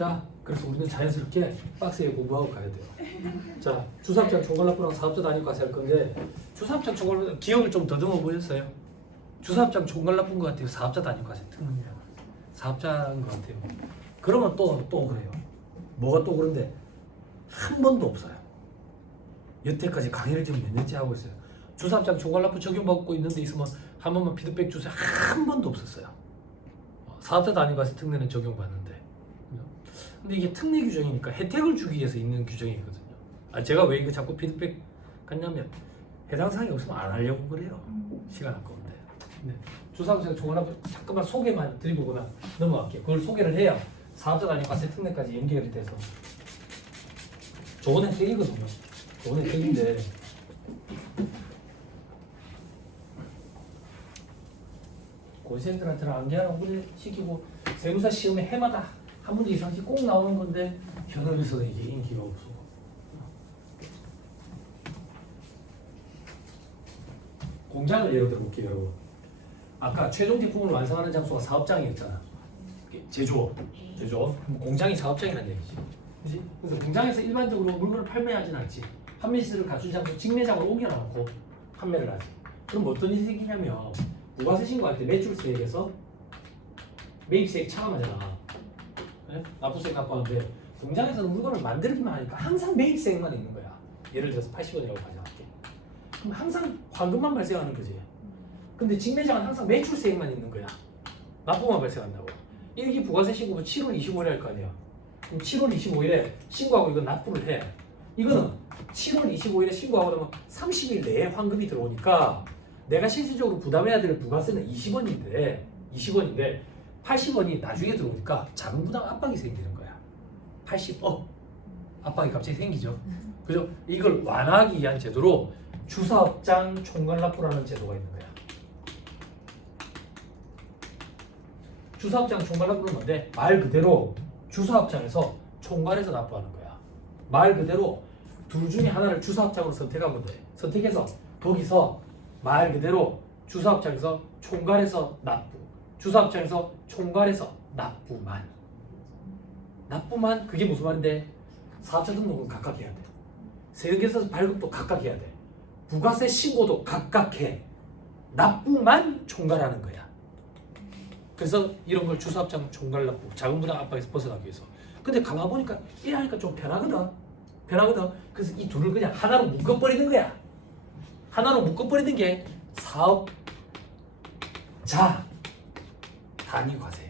자, 그래서 우리는 자연스럽게 박스에 공부하고 가야 돼요. 자, 주사업장 총괄납부랑 사업자 단위 과세할 건데 주사업장 총괄납부 기억을 좀 더듬어 보였어요. 주사업장 총괄납부인 것 같아요. 사업자 단위 과세 특능이야. 사업자인 것 같아요. 그러면 또 그래요. 뭐가 또 그런데 한 번도 없어요. 여태까지 강의를 지금 몇 년째 하고 있어요. 주사업장 총괄납부 적용받고 있는 데 있으면 한 번만 피드백 주세요. 한 번도 없었어요. 사업자 단위 과세 특례는 적용받는데. 근데 이게 특례 규정이니까 혜택을 주기 위해서 있는 규정이거든요. 제가 왜 이거 자꾸 피드백 갔냐면 해당 사항이 없으면 안 하려고 그래요. 시간 아까운데. 네. 주사업장 총괄납부 잠깐만 소개만 드리고나 넘어갈게요. 그걸 소개를 해야 사업자 단위 과세 특례까지 연결이 돼서 좋은 혜택이거든요. 좋은 혜택인데 고시생들한테는 암기하라고 그래 시키고 세무사 시험에 해마다 한 문제 이상씩 꼭 나오는 건데 현업에서는 이게 인기가 없어. 공장을 예로 들어볼게요, 여러분. 아까 최종 제품을 완성하는 장소가 사업장이었잖아. 제조업. 공장이 사업장이라는 얘기지. 그치? 그래서 공장에서 일반적으로 물건을 판매하진 않지. 판매 시설을 갖춘 장소 직매장으로 옮겨놓고 판매를 하지. 그럼 어떤 일이 생기냐면 부가세 신고할 때 매출세액에서 매입세액 차감하잖아. 네? 납부세액 납부하는데 공장에서는 물건을 만들기만 하니까 항상 매입세액만 있는 거야. 예를 들어서 80원이라고 가정할게. 그럼 항상 환급만 발생하는 거지. 근데 직매장은 항상 매출세액만 있는 거야. 납부만 발생한다고. 일기 부가세 신고는 7월 25일에 할 거 아니야. 그럼 7월 25일에 신고하고 이거 납부를 해. 이거는 7월 25일에 신고하고 나면 30일 내에 환급이 들어오니까 내가 실질적으로 부담해야 될 부가세는 20원인데 80원이 나중에 들어오니까 자금 부담 압박이 생기는 거야. 80억 압박이 갑자기 생기죠. 그죠? 이걸 완화하기 위한 제도로 주사업장 총괄납부라는 제도가 있는 거야. 주사업장 총괄납부는 뭔데? 말 그대로 주사업장에서 총괄해서 납부하는 거야. 말 그대로 둘 중에 하나를 주사업장으로 선택하면 돼. 선택해서 거기서 말 그대로 주사업장에서 총괄해서 납부, 주사업장에서 총괄해서 납부만 그게 무슨 말인데? 사업자 등록은 각각 해야 돼. 세금계산 발급도 각각 해야 돼. 부가세 신고도 각각 해. 납부만 총괄하는 거야. 그래서 이런 걸 주사업장 총괄 납부, 자금 부담 압박에서 벗어나기 위해서. 근데 가만 보니까 이러니까 좀 편하거든. 그래서 이 둘을 그냥 하나로 묶어버리는 거야. 하나로 묶어버리는 게 사업자 단위 과세야.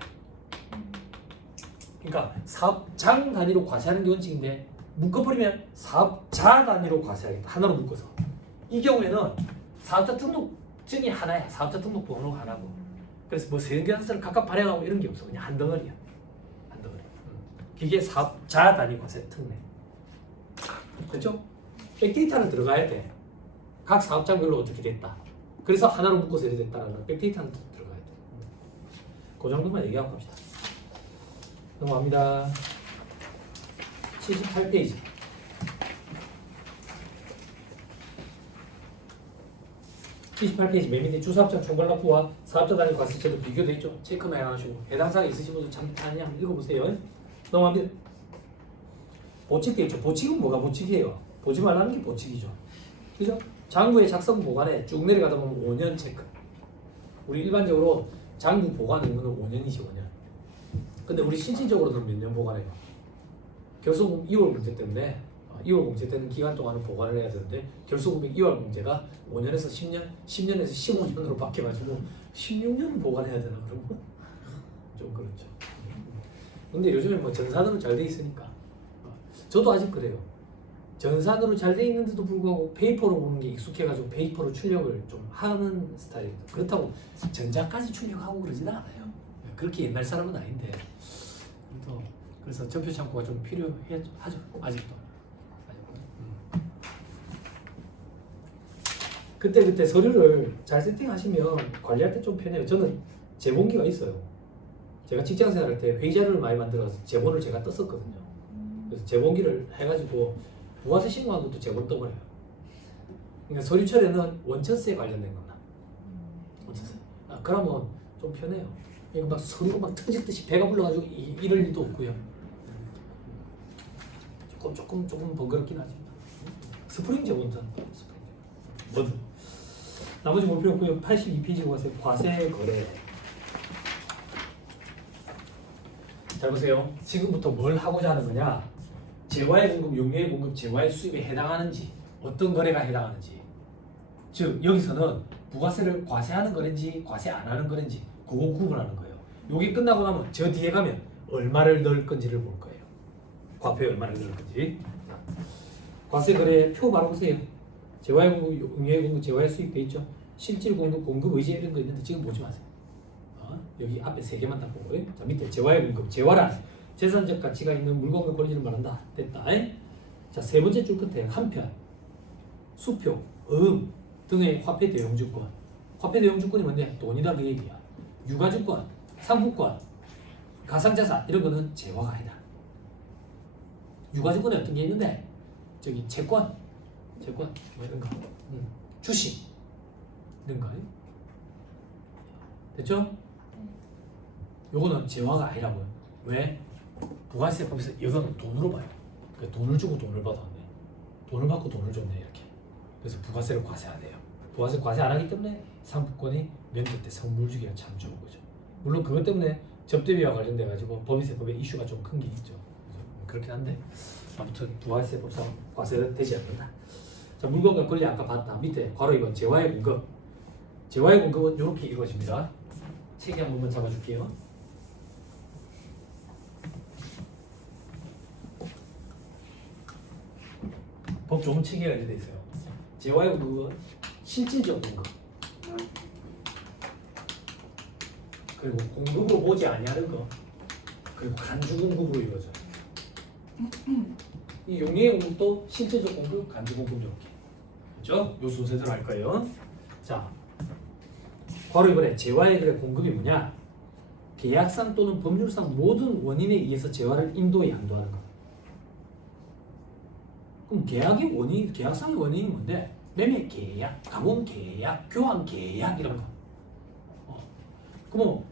그러니까 사업장 단위로 과세하는 게 원칙인데 묶어버리면 사업자 단위로 과세하겠다. 하나로 묶어서. 이 경우에는 사업자 등록증이 하나야. 사업자 등록번호가 하나고. 그래서 뭐 세금계산서를 각각 발행하고 이런 게 없어. 그냥 한 덩어리야. 한 덩어리. 그게 사업자 단위 과세 특례. 그렇죠? 백데이터는 들어가야 돼. 각 사업장별로 어떻게 됐다. 그래서 하나로 묶어서 이렇게 됐다라는 백데이터는 들어가야 돼. 그 정도만 얘기하고 갑시다. 넘어갑니다. 78페이지. 78페이지 맨 밑에 주사업장 총괄납부와 사업자 단위 과세제도 비교돼 있죠. 체크만 해가지고 해당 사항 있으신 분들 잠깐 한번 읽어보세요. 넘어갑니다. 보칙돼 있죠. 보칙은 뭐가 보칙이에요? 보지 말라는 게 보칙이죠. 그죠? 장부의 작성 보관에 쭉 내려가다 보면 5년 체크. 우리 일반적으로 장부 보관 의무는 5년이지 5년. 근데 우리 실질적으로는 몇 년 보관해요? 결소금 2월 공제 때문에 2월 공제 때는 기간 동안은 보관을 해야 되는데 결소금액 2월 공제가 5년에서 10년, 10년에서 15년으로 바뀌어가지고 16년을 보관해야 되나 그런 거? 좀 그렇죠. 근데 요즘에 뭐 전산으로 잘 돼 있으니까 저도 아직 그래요. 전산으로 잘 돼 있는데도 불구하고 페이퍼로 보는 게 익숙해가지고 페이퍼로 출력을 좀 하는 스타일이에요. 그렇다고 전자까지 출력하고 그러지는 않아요. 그렇게 옛날 사람은 아닌데 그래서 전표 창고가 좀 필요하죠. 아직도. 그때 서류를 잘 세팅하시면 관리할 때 좀 편해요. 저는 제본기가 있어요. 제가 직장생활 할 때 회의자료를 많이 만들어서 제본을 제가 떴었거든요. 그래서 제본기를 해가지고 부가세 신고한 것도 제본 떠버려요. 그러니까 서류 처리는 원천세에 관련된 거나 원천세. 그러면 좀 편해요. 막 서류가 막 터질 듯이 배가 불러가지고 이럴 일도 없고요. 조금 번거롭긴 하지. 스프링 제공전, 뭐든. 나머지 볼 필요 없고요. 82페이지로 가세요. 과세 거래. 잘 보세요. 지금부터 뭘 하고자 하는 거냐? 재화의 공급, 용료의 공급, 재화의 수입에 해당하는지, 어떤 거래가 해당하는지. 즉 여기서는 부가세를 과세하는 거래인지 과세 안 하는 거래인지 그거 구분하는 거예요. 요게 끝나고 나면 저 뒤에 가면 얼마를 넣을 건지를 볼 거예요. 과표에 얼마를 넣을 건지. 자, 과세 거래 표 바로 보세요. 재화의 공급, 용료의 공급, 재화의 수입 돼 있죠. 실질 공급, 공급 의지 이런 거 있는데 지금 보지 마세요. 여기 앞에 세 개만 딱 보고. 자, 밑에 재화의 공급, 재화란 재산적 가치가 있는 물건과 권리를 말한다. 됐다. 자, 세 번째 줄 끝에 한편, 수표, 등의 화폐 대용주권. 화폐 대용주권이 뭔데? 돈이다 그 얘기야. 유가주권, 상품권, 가상자산 이런 거는 재화가 아니다. 유가주권에 어떤 게 있는데? 저기 채권 뭐 이런 거, 주식 이런 거. 됐죠? 요거는 재화가 아니라고요. 왜? 부가세법에서 이건 돈으로 봐요. 그러니까 돈을 주고 돈을 받았네. 돈을 받고 돈을 줬네 이렇게. 그래서 부가세를 과세 안 해요. 부가세 과세 안 하기 때문에 상품권이 면접 때 선물 주기가 참 좋은 거죠. 물론 그것 때문에 접대비와 관련돼 가지고 법인세법에 이슈가 좀 큰 게 있죠. 그렇긴 한데 아무튼 부가세법상 과세는 되지 않는다. 자, 물건과 권리 아까 봤다. 밑에 바로 이번 재화의 공급. 재화의 공급은 이렇게 이루어집니다. 책에 한 번만 잡아줄게요. 법 좋은 체계가 이렇게 돼 있어요. 재화의 공급은 실질적 공급, 그리고 공급으로 보지 아니하는 거, 그리고 간주 공급으로 이루어져요. 이 용의의 공급도 실질적 공급, 간주 공급 이렇게. 그렇죠? 요 순서대로 할 거예요. 자, 바로 이번에 재화의 공급이 뭐냐? 계약상 또는 법률상 모든 원인에 의해서 재화를 인도 양도하는 거. 그럼 계약의 원인, 계약상의 원인이 뭔데? 매매 계약, 가공 계약, 교환 계약 이런 거. 그럼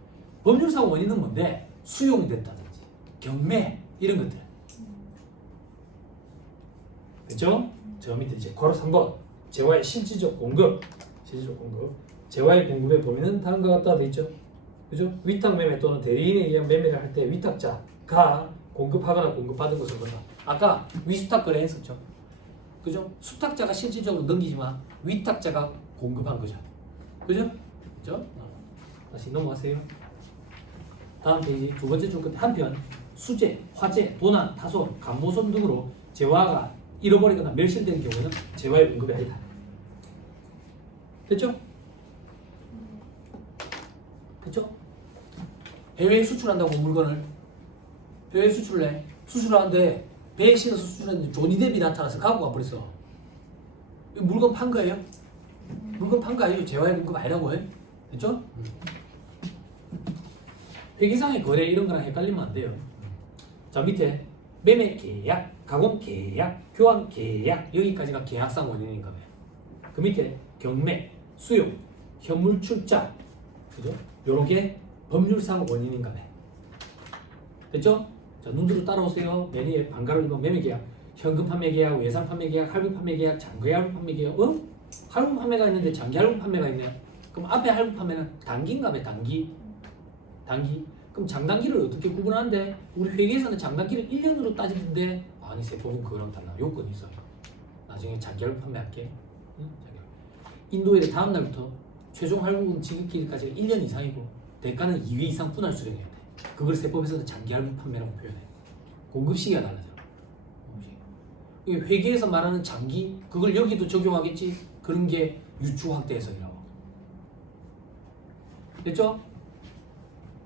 법률상 원인은 뭔데? 수용됐다든지, 경매 이런 것들. 그렇죠? 저 밑에 이제 괄호 3번 재화의 실질적 공급, 재화의 공급의 범위는 다음과 같다 돼 있죠. 그죠? 위탁 매매 또는 대리인에 의한 매매를 할 때 위탁자가 공급하거나 공급받은 것을 본다. 아까 위수탁 거래 했었죠. 그죠? 수탁자가 실질적으로 넘기지만 위탁자가 공급한 거죠. 그죠? 그죠? 다시 넘어가세요. 다음 페이지 두 번째 줄 끝에 한편 수재, 화재, 도난, 타손, 감모손 등으로 재화가 잃어버리거나 멸실된 경우는 재화의 공급이 아니다. 됐죠? 됐죠? 해외에 수출한다고 물건을 해외에 수출해. 수출하는데 배에 실어서 수출했는데 조니 뎁이 나타나서 갖고 가버렸어. 물건 판 거예요? 물건 판 거 아니에요? 재화의 공급 아니라고 해? 됐죠? 회계상의 거래 이런 거랑 헷갈리면 안 돼요. 자, 밑에 매매 계약, 가공 계약, 교환 계약 여기까지가 계약상 원인인가 봐요. 그 밑에 경매, 수용, 현물 출자, 그죠? 요렇게 법률상 원인인가 봐요. 됐죠? 자, 눈으로 따라오세요. 맨 위에 반가로 읽으면 매매 계약, 현금 판매 계약, 외상 판매 계약, 할부 판매 계약, 장기 할부 판매 계약. 할부 판매가 있는데 장기 할부 판매가 있네요. 그럼 앞에 할부 판매는 단기인가 봐요. 단기. 그럼 장단기를 어떻게 구분하는데 우리 회계에서는 장단기를 1년으로 따지는데 아니 세법은 그거랑 달라. 요건이 있어요. 나중에 장기 할부 판매할게. 응? 인도에 다음 날부터 최종 할부금 지급기일까지가 1년 이상이고 대가는 2회 이상 분할 수령해야 돼. 그걸 세법에서는 장기 할부 판매라고 표현해. 공급 시기가 달라져. 회계에서 말하는 장기 그걸 여기도 적용하겠지. 그런 게 유추 확대 해석이라고. 됐죠?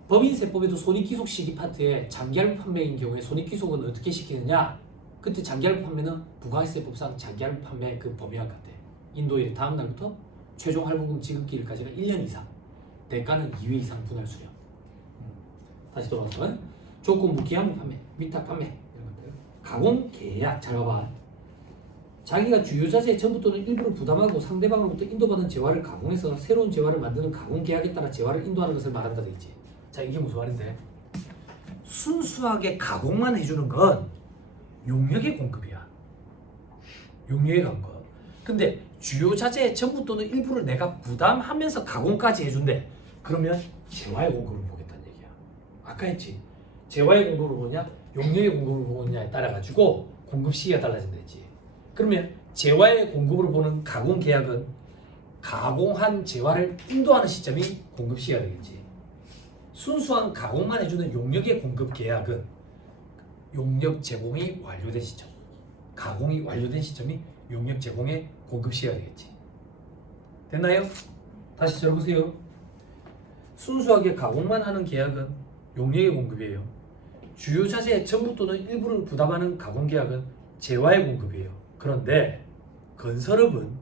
법인세법에도 손익귀속 시기 파트에 장기할부 판매인 경우에 손익귀속은 어떻게 시키느냐? 그때 장기할부 판매는 부가세법상 장기할부 판매 그 범위와 같아. 인도일 다음 날부터 최종 할부금 지급기일까지가 1년 이상. 대가는 2회 이상 분할 수령. 다시 돌아가서 조건 무기한 판매, 위탁 판매 이런 것들. 가공 계약 잘 봐봐. 자기가 주요 자재 전부 또는 일부를 부담하고 상대방으로부터 인도받은 재화를 가공해서 새로운 재화를 만드는 가공 계약에 따라 재화를 인도하는 것을 말한다 돼 있지. 자, 이게 무슨 말인데? 순수하게 가공만 해주는 건 용역의 공급이야. 용역의 공급. 근데 주요 자재의 전부 또는 일부를 내가 부담하면서 가공까지 해준대. 그러면 재화의 공급을 보겠다는 얘기야. 아까 했지. 재화의 공급을 보냐, 용역의 공급을 보느냐에 따라 가지고 공급 시기가 달라진다 했지. 그러면 재화의 공급으로 보는 가공 계약은 가공한 재화를 인도하는 시점이 공급 시기가 되겠지. 순수한 가공만 해주는 용역의 공급 계약은 용역 제공이 완료된 시점, 가공이 완료된 시점이 용역 제공의 공급 시기가 되겠지. 됐나요? 다시 들어보세요. 순수하게 가공만 하는 계약은 용역의 공급이에요. 주요 자재의 전부 또는 일부를 부담하는 가공 계약은 재화의 공급이에요. 그런데 건설업은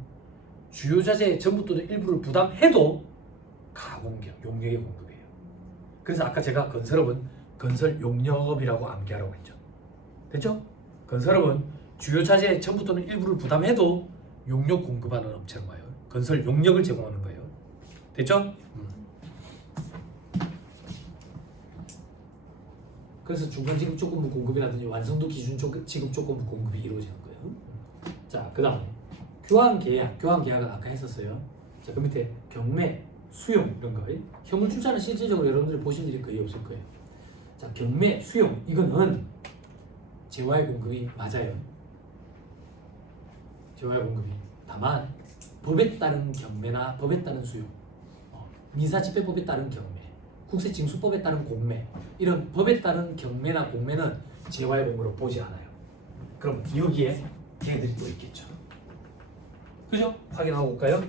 주요 자재의 전부 또는 일부를 부담해도 가공 계약, 용역의 공급이에요. 그래서 아까 제가 건설업은 건설 용역업이라고 암기하라고 했죠. 됐죠? 건설업은 주요 자재의 전부 또는 일부를 부담해도 용역 공급하는 업체로 봐요. 건설 용역을 제공하는 거예요. 됐죠? 그래서 중간 지급 조건부 공급이라든지 완성도 기준 지급 조건부 공급이 이루어지는 거예요. 자, 그 다음에 교환 계약, 교환 계약은 아까 했었어요. 자, 그 밑에 경매, 수용 이런 거. 현물 출자는 실질적으로 여러분들이 보신 일이 거의 없을 거예요. 자, 경매, 수용 이거는 재화의 공급이 맞아요. 재화의 공급이. 다만 법에 따른 경매나 법에 따른 수용, 민사집행법에 따른 경매, 국세징수법에 따른 공매 이런 법에 따른 경매나 공매는 재화의 공급으로 보지 않아요. 그럼 여기에 걔들이 또 있겠죠. 그죠? 확인하고 올까요?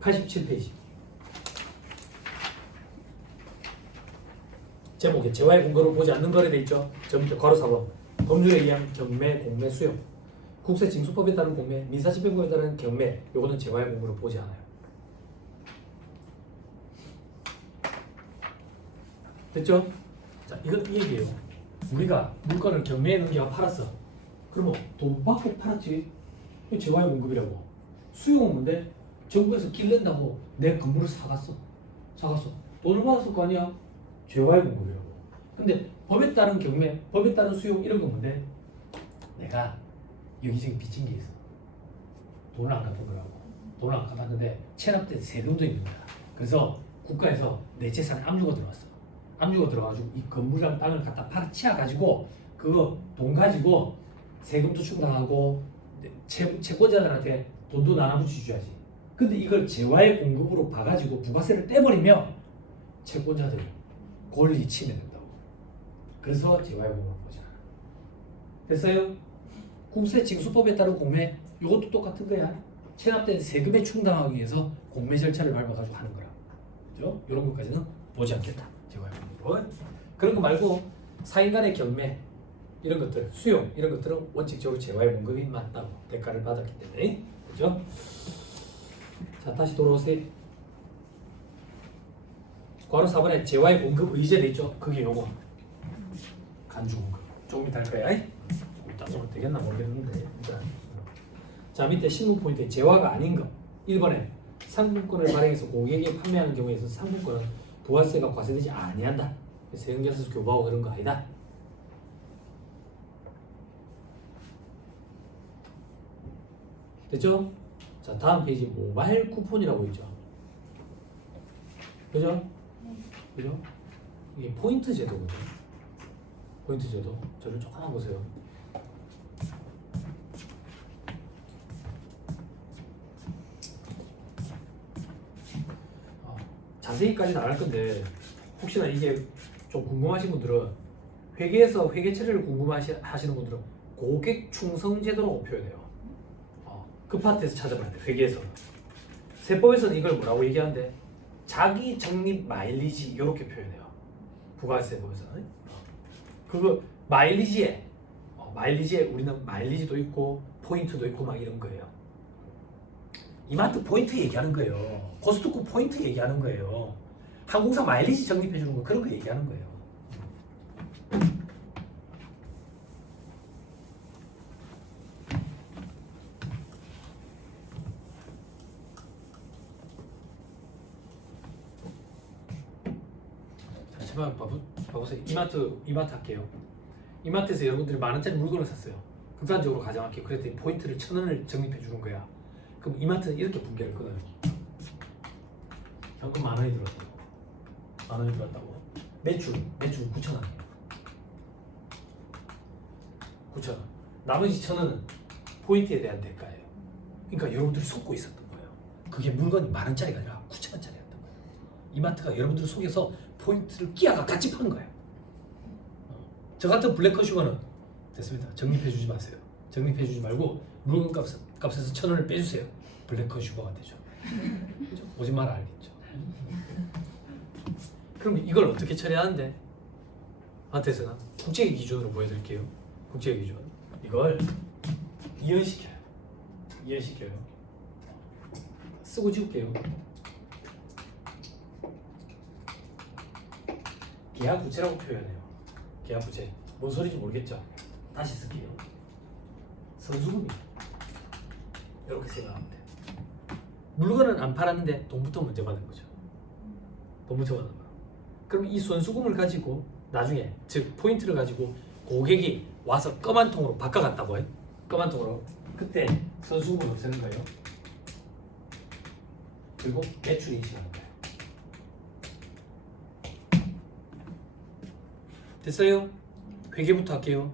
87페이지. 제목에 재화의 공급을 보지 않는 거래 돼 있죠. 저 밑에 괄호 4번. 법률에 의한 경매, 공매, 수용. 국세징수법에 따른 공매, 민사집행법에 따른 경매. 요거는 재화의 공급을 보지 않아요. 됐죠? 자, 이건 이 얘기예요. 우리가 물건을 경매에 넘겨 팔았어. 그러면 돈 받고 팔았지. 이게 재화의 공급이라고. 수용은 뭔데? 정부에서 길른다고 내 건물을 사갔어. 돈을 받았을 거 아니야? 재화의 공급이라고. 근데 법에 따른 경매, 법에 따른 수용 이런 건 뭔데? 내가 여기저기 빚진 게 있어. 돈을 안 갚은 거라고. 돈을 안 갚았는데 체납된 세금도 있는 거야. 그래서 국가에서 내 재산에 압류가 들어왔어. 압류가 들어가지고 이 건물이랑 땅을 갖다 팔아치워가지고 그거 돈 가지고 세금도 충당하고 채권자들한테 돈도 나눠붙이 줘야지. 근데 이걸 재화의 공급으로 봐가지고 부가세를 떼버리면 채권자들 권리 침해된다고. 그래서 재화의 공급을 보자. 됐어요? 국세징수법에 따른 공매 이것도 똑같은 거야. 체납된 세금에 충당하기 위해서 공매 절차를 밟아가지고 하는 거라. 그죠? 이런 것까지는 보지 않겠다. 재화의 공급은. 그런 거 말고 사인 간의 경매 이런 것들, 수용 이런 것들은 원칙적으로 재화의 공급이 맞다고 대가를 받았기 때문에. 그죠? 자, 다시 돌아오세요. 괄호 4번에 재화의 공급 의제돼 있죠? 그게 요거 간주 공급. 조금 이따 할 거야. 이따 좀 되겠나 모르겠는데 일단. 자, 밑에 신문 포인트에 재화가 아닌 것 1번에 상품권을 발행해서 고객에게 판매하는 경우에 있어서 상품권은 부가세가 과세되지 아니한다. 세금계산서 교부하고 그런 거 아니다. 됐죠? 자, 다음 페이지 모바일 쿠폰이라고 있죠. 그죠? 그죠? 이게 포인트 제도거든요. 포인트 제도. 저를 조금만 보세요. 자세히까지는 안 할 건데 혹시나 이게 좀 궁금하신 분들은 회계에서 회계 처리를 궁금하시는 분들은 고객 충성 제도라고 표현해요. 그 파트에서 찾아봐야 돼. 회계에서. 세법에서는 이걸 뭐라고 얘기하는데 자기 적립 마일리지 이렇게 표현해요. 부가세법에서는. 그거 마일리지에 우리는 마일리지도 있고 포인트도 있고 막 이런 거예요. 이마트 포인트 얘기하는 거예요. 코스트코 포인트 얘기하는 거예요. 항공사 마일리지 적립해 주는 거 그런 거 얘기하는 거예요. 마지막 봐보세요. 이마트 할게요. 이마트에서 여러분들이 10,000원짜리 물건을 샀어요. 극단적으로 가정할게요. 그랬더니 포인트를 1,000원을 적립해 주는 거야. 그럼 이마트는 이렇게 분배를 끊어요. 현금 10,000원이 들었다고. 10,000원이 들었다고. 매출 9,000원이에요. 9,000원. 나머지 1,000원은 포인트에 대한 대가예요. 그러니까 여러분들이 속고 있었던 거예요. 그게 물건이 10,000원짜리가 아니라 9,000원짜리였던 거예요. 이마트가 여러분들을 속여서 포인트를 끼아가 같이 파는 거예요. 저 같은 블랙컷 슈거는 됐습니다. 적립해 주지 마세요. 적립해 주지 말고 물건 값에서 1,000원을 빼주세요. 블랙컷 슈거가 되죠. 그죠? 오지 마라 알겠죠? 그럼 이걸 어떻게 처리하는데? 마트에서는 국제 기준으로 보여드릴게요. 국제 기준. 이걸 이연시켜요. 쓰고 지울게요. 계약 부채라고 표현해요. 계약 부채. 뭔 소리인지 모르겠죠? 다시 쓸게요. 선수금이 이렇게 생각하면 돼. 물건은 안 팔았는데 돈부터 먼저 받은 거죠. 돈부터 받은 거. 그럼 이 선수금을 가지고 나중에 즉 포인트를 가지고 고객이 와서 검은 통으로 바꿔갔다고 해요. 검은 통으로. 그때 선수금을 없애는 거예요. 그리고 매출 인식하는 거예요. 됐어요? 회계부터 할게요.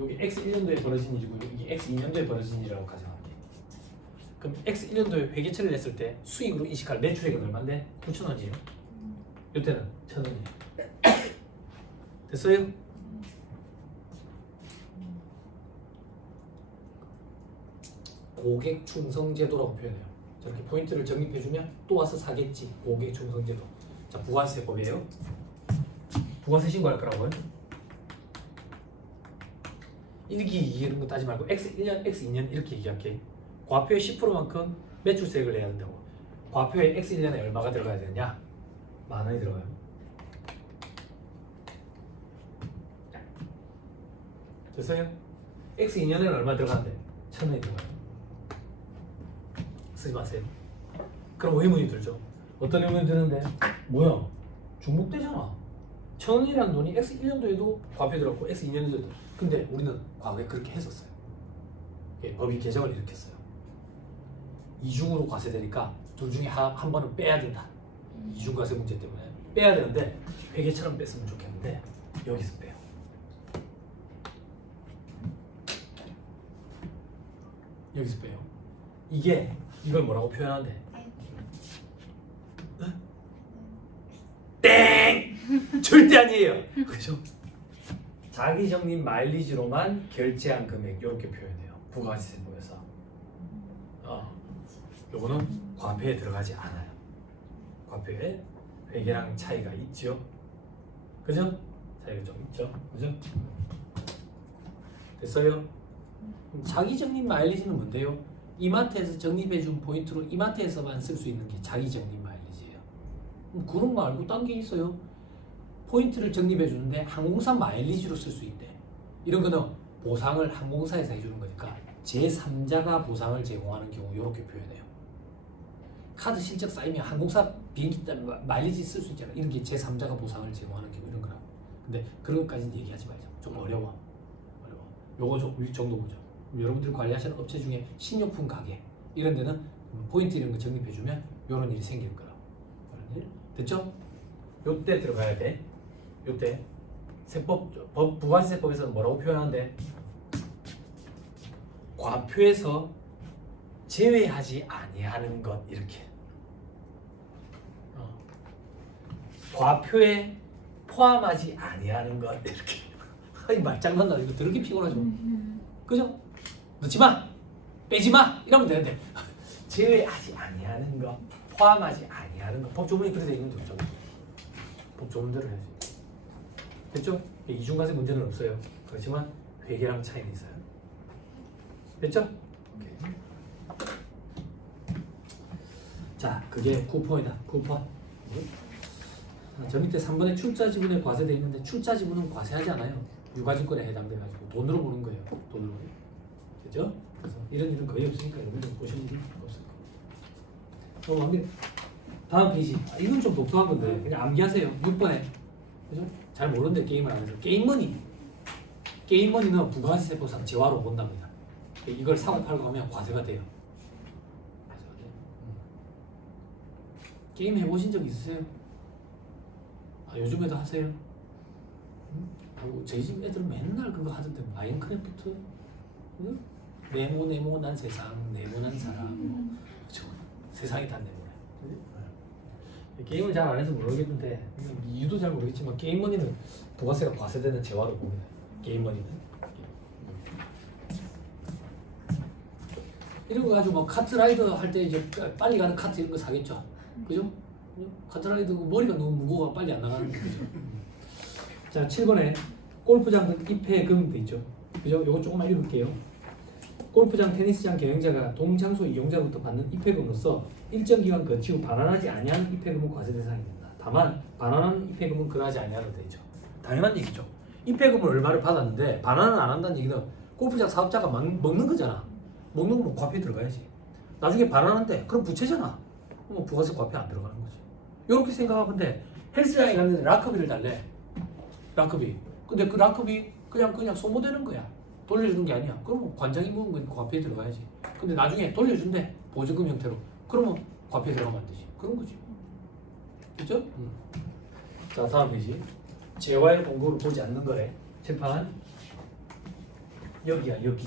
여기 X 1년도에 벌어진 일이고 여기 X 2년도에 벌어진 일이라고 가정할게요. 그럼 X 1년도에 회계처리를 했을 때 수익으로 인식할 매출액은 얼마인데? 9,000원이에요. 이때는 1,000원이에요. 됐어요? 고객 충성 제도라고 표현해요. 저렇게 포인트를 적립해주면 또 와서 사겠지. 고객 충성 제도. 자, 부가세법이에요. 부가세 신고할 거라고요. 1기, 2기 이런 거 따지 말고 X1년, X2년 이렇게 얘기할게. 과표의 10%만큼 매출세액을 내야 된다고. 과표에 X1년에 얼마가 들어가야 되냐? 10,000원이 들어가요. 됐어요? X2년에는 얼마 들어가는데? 1,000원이 들어가요. 쓰지 마세요. 그럼 의문이 들죠. 어떤 의문이 드는데? 뭐야? 중복되잖아. 1,000원이라는 돈이 X1년도에도 과표에 들었고 X2년도에도. 근데 우리는 과거에 그렇게 했었어요. 법이 개정을 일으켰어요. 이중으로 과세되니까 둘 중에 한 번은 빼야 된다. 이중과세 문제 때문에 빼야 되는데 회계처럼 뺐으면 좋겠는데 여기서 빼요. 여기서 빼요. 이걸 뭐라고 표현하는데? 땡! 절대 아니에요. 그죠? 자기 적립 마일리지로만 결제한 금액 이렇게 표현해요. 부가세법에서. 요거는 과표에 들어가지 않아요. 과표에 회계랑 차이가 있죠. 그죠? 차이가 좀 있죠. 그죠? 됐어요? 자기 적립 마일리지는 뭔데요? 이마트에서 적립해준 포인트로 이마트에서만 쓸 수 있는 게 자기 적립 마일리지예요. 그런 거 말고 딴 게 있어요? 포인트를 적립해 주는데 항공사 마일리지로 쓸 수 있대. 이런 거는 보상을 항공사에서 해주는 거니까 제3자가 보상을 제공하는 경우 이렇게 표현해요. 카드 실적 쌓이면 항공사 비행기 마일리지 쓸 수 있잖아. 이런 게 제3자가 보상을 제공하는 경우 이런 거라고. 근데 그런 것까지는 얘기하지 말자. 좀 어려워. 요거 좀 정도 보죠. 여러분들이 관리하시는 업체 중에 식료품 가게 이런 데는 포인트 이런 거 적립해 주면 이런 일이 생길 거라고. 이런 일 됐죠? 요때 들어가야 돼. 요때 부가세법에서는 뭐라고 표현하는데? 과표에서 제외하지 아니하는 것 이렇게. 과표에 포함하지 아니하는 것 이렇게. 이 말장난다. 이거 더럽게 피곤하죠. 그죠? 넣지 마, 빼지 마 이러면 되는데 제외하지 아니하는 것, 포함하지 아니하는 것. 법조문이 그래서 있는 거죠. 법조문대로 해야지. 됐죠? 이중과세 문제는 없어요. 그렇지만 회계랑 차이는 있어요. 됐죠? 오케이. 자, 그게 쿠폰이다. 쿠폰. 저 밑에 3번에 출자 지분에 과세되어 있는데 출자 지분은 과세하지 않아요. 유가증권에 해당돼가지고 돈으로 보는 거예요. 돈으로. 그죠? 그래서 이런 일은 거의 없으니까 여러분들 보실 일이 없을 거예요. 넘어갑니다. 다음 페이지. 이건 좀 독특한 건데 그냥 암기하세요. 6번에 그죠? 잘 모르는데 게임을 안 해서 게임머니는 부가세 세법상 재화로 본답니다. 이걸 사고 팔고 하면 과세가 돼요. 게임 해보신 적 있으세요? 아, 요즘에도 하세요? 저희 집 애들은 맨날 그거 하던데 마인크래프트? 응? 네모난 세상, 네모난 사람 그쵸? 세상이 다 네모네. 게임을 잘 안 해서 모르겠는데 이유도 잘 모르겠지만 게임머니는 부가세가 과세되는 재화로 봅니다. 게임머니는 이런 거 가지고 뭐 카트라이더 할 때 이제 빨리 가는 카트 이런 거 사겠죠. 그죠? 카트라이더 머리가 너무 무거워 빨리 안 나가는 거죠. 자 7번에 골프장 등 입회금 돼 있죠. 그죠? 요거 조금만 읽을게요. 골프장, 테니스장 경영자가 동장소 이용자로부터 받는 입회금으로서 일정 기간 거치 후 반환하지 아니하는 입회금은 과세 대상이 된다. 다만 반환하는 입회금은 그러하지 아니하도록 되어 있죠. 당연한 얘기죠. 입회금을 얼마를 받았는데 반환을 안 한다는 얘기는 골프장 사업자가 먹는 거잖아. 먹는 거면 과표에 들어가야지. 나중에 반환한대. 그럼 부채잖아. 그럼 부가세 과표에 안 들어가는 거지. 이렇게 생각하면 돼. 헬스장에 갔는데 라커비를 달래. 라커비. 근데 그 라커비 그냥 소모되는 거야. 돌려주는 게 아니야. 그러면 관장이 먹은 거니까 과표에 들어가야지. 근데 나중에 돌려준대. 보조금 형태로. 그러면 과표에 들어가면 안 되지. 그런 거지. 그죠? 자 다음 페이지. 재화의 공고를 보지 않는 거래. 칠판. 여기야 여기.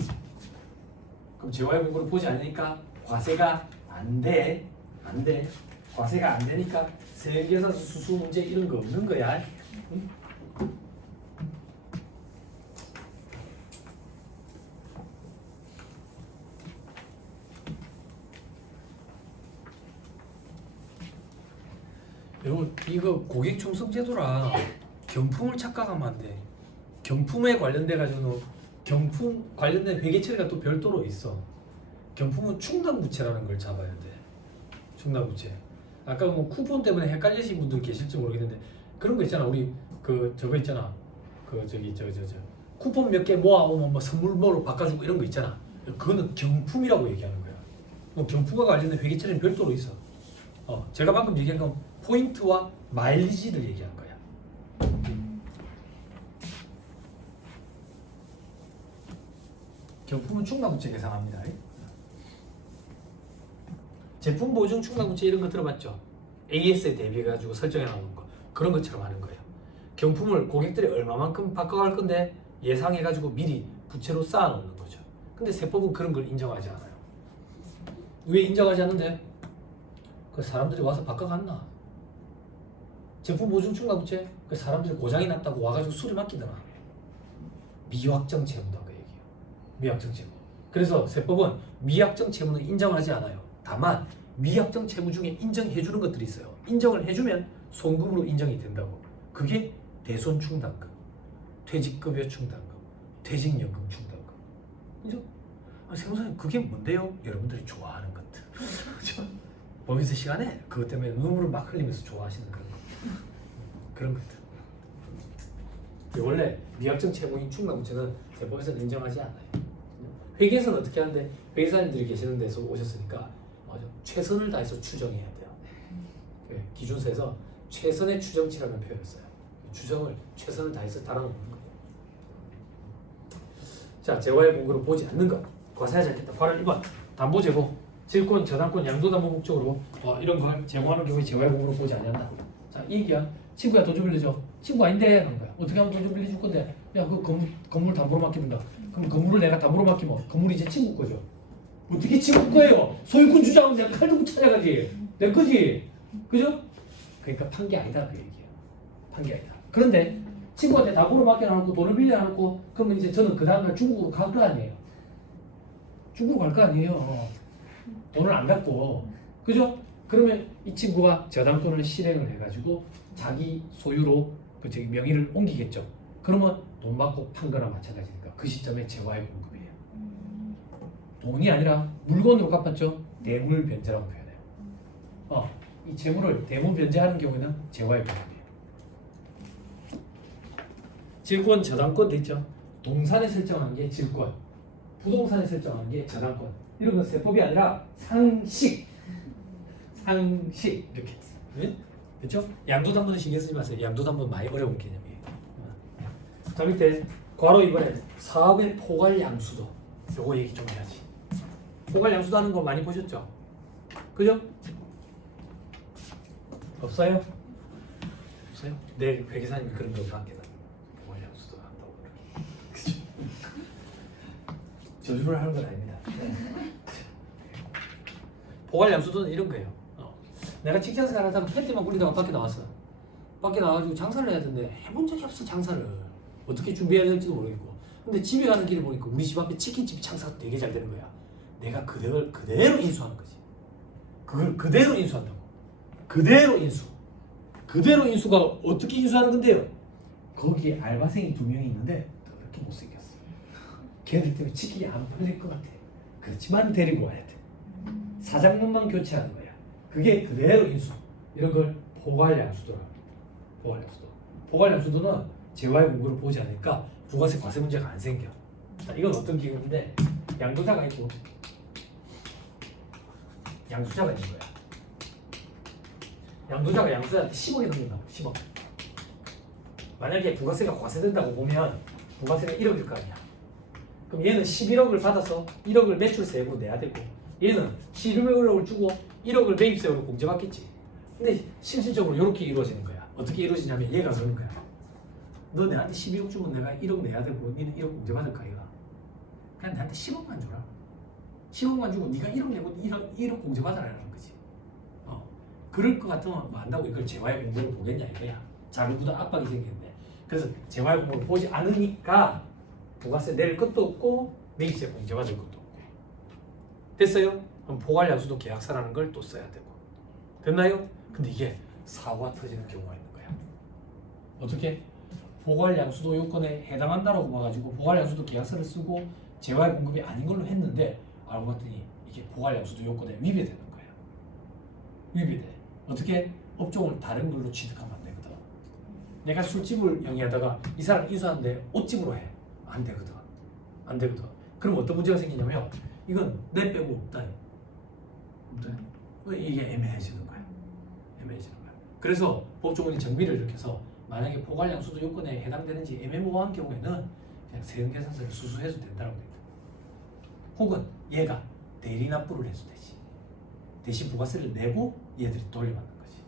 그럼 재화의 공고를 보지 않으니까 과세가 안 돼. 과세가 안 되니까 세계사 수수 문제 이런 거 없는 거야. 응? 여러분 이거 고객 충성 제도라 경품을 착각하면 안 돼. 경품에 관련돼 가지고는 경품 관련된 회계 처리가 또 별도로 있어. 경품은 충당 부채라는 걸 잡아야 돼. 충당 부채. 아까 뭐 쿠폰 때문에 헷갈리신 분들 계실지 모르겠는데 그런 거 있잖아. 우리 그 저거 있잖아. 그 저기 저 쿠폰 몇 개 모아오면 뭐 선물 뭐로 바꿔주고 이런 거 있잖아. 그거는 경품이라고 얘기하는 거야. 뭐 경품과 관련된 회계 처리는 별도로 있어. 제가 방금 얘기한 건 포인트와 마일리지를 얘기한 거야. 경품은 충당부채 계산합니다. 제품 보증 충당부채 이런 거 들어봤죠? AS에 대비해 가지고 설정해 놓은 거 그런 것처럼 하는 거예요. 경품을 고객들이 얼마만큼 바꿔갈 건데 예상해 가지고 미리 부채로 쌓아 놓는 거죠. 근데 세법은 그런 걸 인정하지 않아요. 왜 인정하지 않는데? 그 사람들이 와서 바꿔갔나? 제품 보증 충당부채 그 사람들이 고장이 났다고 와가지고 수리 맡기더라. 미확정 채무다 그 얘기예요. 미확정 채무. 그래서 세법은 미확정 채무는 인정하지 않아요. 다만 미확정 채무 중에 인정해주는 것들이 있어요. 인정을 해주면 송금으로 인정이 된다고. 그게 대손 충당금, 퇴직급여 충당금, 퇴직연금 충당금. 그죠? 세무사님 그게 뭔데요? 여러분들이 좋아하는 것들. 그죠? 법인세 시간에 그것 때문에 눈물을 막 흘리면서 좋아하시는 그런 것들. 원래 미확정 채무인 충당부채는 세법에서는 인정하지 않아요. 회계에서는 어떻게 하는데 회계사님들이 계시는 데서 오셨으니까 최선을 다해서 추정해야 돼요. 기준서에서 최선의 추정치라는 표현을 써요. 추정을 최선을 다해서 달아놓는 거예요. 자, 재화의 공고를 보지 않는 것. 과세하지 않겠다. 8월 1번 담보재고 질권, 저당권, 양도담보 목적으로 이런 걸 제공하는 경우에 재화의 공고를 보지 않는다. 자, 이 얘기야. 친구야 돈 좀 빌려줘. 친구 아닌데 하는 거야. 어떻게 하면 돈 좀 빌려줄 건데? 야, 그 건물 담보로 맡긴다. 그럼 건물을 내가 담보로 맡기면 건물이 이제 친구 거죠. 어떻게 친구 거예요? 소유권 주장은 내가 칼 들고 찾아가지. 내 거지. 그죠? 그러니까 판 게 아니다 그 얘기예요. 판 게 아니다. 그런데 친구한테 담보로 맡겨놓고 돈을 빌려놓고 그러면 이제 저는 그 다음날 중국으로 갈 거 아니에요. 중국으로 갈 거 아니에요. 돈을 안 갖고. 그죠? 그러면 이 친구가 저당권을 실행을 해가지고 자기 소유로 그 저기 명의를 옮기겠죠. 그러면 돈 받고 판 거나 마찬가지니까 그 시점에 재화의 공급이에요. 돈이 아니라 물건으로 갚았죠. 대물 변제라고 표현해요. 이 재물을 대물 변제하는 경우에는 재화의 공급이에요. 질권, 저당권 있죠. 동산에 설정하는 게 질권, 부동산에 설정하는 게 저당권. 이런 건 세법이 아니라 상식 이렇게. 네? 그렇죠? 양도단문은 신경 쓰지 마세요. 양도단문 많이 어려운 개념이에요. 자 밑에 괄호 이번에 사업의 포괄양수도 요거 얘기 좀 해야지. 포괄양수도 하는 거 많이 보셨죠? 그죠? 없어요? 없어요? 내 회계사님이 그런 거 밖에다 포괄양수도 한다고 그죠? 저주를 하는 건 아닙니다. 포괄양수도는 이런 거예요. 내가 직장생활 하다가 팬티만 굴리다가 밖에 나왔어. 밖에 나와가지고 장사를 해야 되는데 해본 적이 없어. 장사를 어떻게 준비해야 될지도 모르겠고. 근데 집에 가는 길에 보니까 우리 집 앞에 치킨집 장사가 되게 잘 되는 거야. 내가 그대로 인수하는 거지. 그걸 그대로 인수한다고. 그대로 인수. 그대로 인수가 어떻게 인수하는 건데요? 거기에 알바생이 2명이 있는데 그렇게 못생겼어. 걔들 때문에 치킨이 안 팔릴 것 같아. 그렇지만 데리고 와야 돼. 사장님만 교체하는 거야. 그게 그대로 인수. 이런 걸 포괄양수도라고. 포괄양수도. 포괄양수도는 재화의 공부를 보지 않으니까 부가세 과세 문제가 안 생겨. 자, 이건 어떤 기구인데 양도자가 있고 양수자가 있는 거야. 양도자가 양수자한테 10억이 넘는다고. 10억. 만약에 부가세가 과세된다고 보면 부가세가 1억일 거 아니야. 그럼 얘는 11억을 받아서 1억을 매출세액으로 내야 되고 얘는 11억을 주고 1억을 매입세액으로 공제받겠지. 근데 실질적으로 이렇게 이루어지는 거야. 어떻게 이루어지냐면 얘가 그러는 거야. 너 내한테 12억 주면 내가 1억 내야 되고 니는 1억 공제받을까 이거. 그냥 나한테 10억만 줘라. 10억만 주고 네가 1억 내고 1억 공제받아라는 거지. 그럴 것 같으면 뭐 한다고 이걸 재화의 공부를 보겠냐 이거야. 자금부담 압박이 생기는데. 그래서 재화의 공부를 보지 않으니까 부가세 낼 것도 없고 매입세 공제받을 것도 없고. 됐어요? 그럼 포괄양수도 계약서라는 걸 또 써야 되고. 됐나요? 근데 이게 사고가 터지는 경우가 있는 거야. 어떻게? 포괄양수도 요건에 해당한다라고 봐가지고 포괄양수도 계약서를 쓰고 재화의 공급이 아닌 걸로 했는데 알고 봤더니 이게 포괄양수도 요건에 위배되는 거야. 위배돼. 어떻게? 업종을 다른 걸로 취득하면 안 되거든. 내가 술집을 영위하다가 이 사람 인수하는데 옷집으로 해. 안 되거든. 안 되거든. 그럼 어떤 문제가 생기냐면 이건 내 빼고 없다. 없다. 이게 애매해지는 거야. 애매해지는 거야. 그래서 법조문이 정비를 이렇게 해서 만약에 포괄양수도 요건에 해당되는지 애매모호한 경우에는 그냥 세금계산서를 수수해도 된다고 됩니다. 혹은 얘가 대리납부를 해도 되지. 대신 부가세를 내고 얘들이 돌려받는 거지.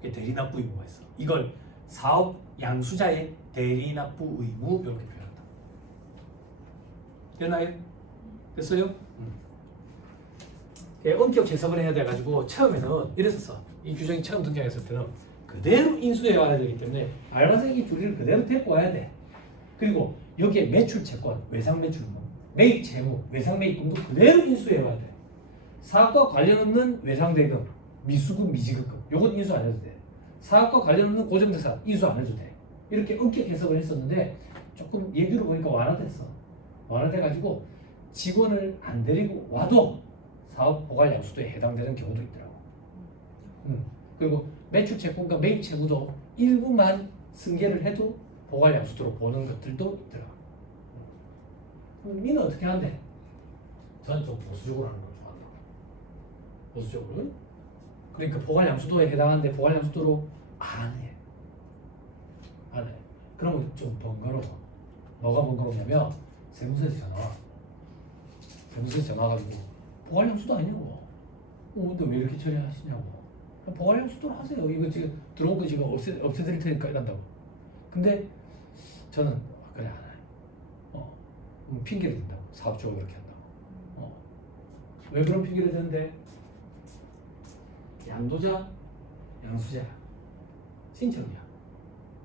이게 대리납부 의무가 있어. 이걸 사업 양수자의 대리납부 의무 이렇게 표현한다. 됐나요? 됐어요? 엄격 해석을 해야 돼가지고 처음에는 이랬었어. 이 규정이 처음 등장했을 때는 그대로 인수해 와야 되기 때문에 알바생이 주리를 그대로 데리고 와야 돼. 그리고 여기에 매출 채권, 외상 매출금, 매입 채무, 외상 매입금도 그대로 인수해 와야 돼. 사업과 관련 없는 외상 대금, 미수금, 미지급금 요건 인수 안 해도 돼. 사업과 관련 없는 고정대사 인수 안 해도 돼. 이렇게 엄격 해석을 했었는데 조금 얘기를 보니까 완화됐어. 완화돼가지고 직원을 안 데리고 와도 사업 포괄 양수도에 해당되는 경우도 있더라고. 그리고 매출 채권과 매입 채무도 일부만 승계를 해도 포괄 양수도로 보는 것들도 있더라고. 니는 어떻게 한대? 저는 좀 보수적으로 하는 걸 좋아한다. 보수적으로. 그러니까 포괄 양수도에 해당하는데 포괄 양수도로 안 해. 안 해. 그러면 좀 번거로워. 뭐가 번거롭냐면 세무서에서 전화 와. 세무서에서 전화 와가지고 포괄양수도 아니냐고. 근데 왜 이렇게 처리하시냐고. 포괄양수도로 하세요. 이거 지금 들어온 거 지금 없애드릴 테니까 이런다고. 근데 저는 그래 안 해. 핑계를 댄다고. 사업적으로 그렇게 한다고. 왜 그런 핑계를 대는데? 양도자, 양수자, 신청이야.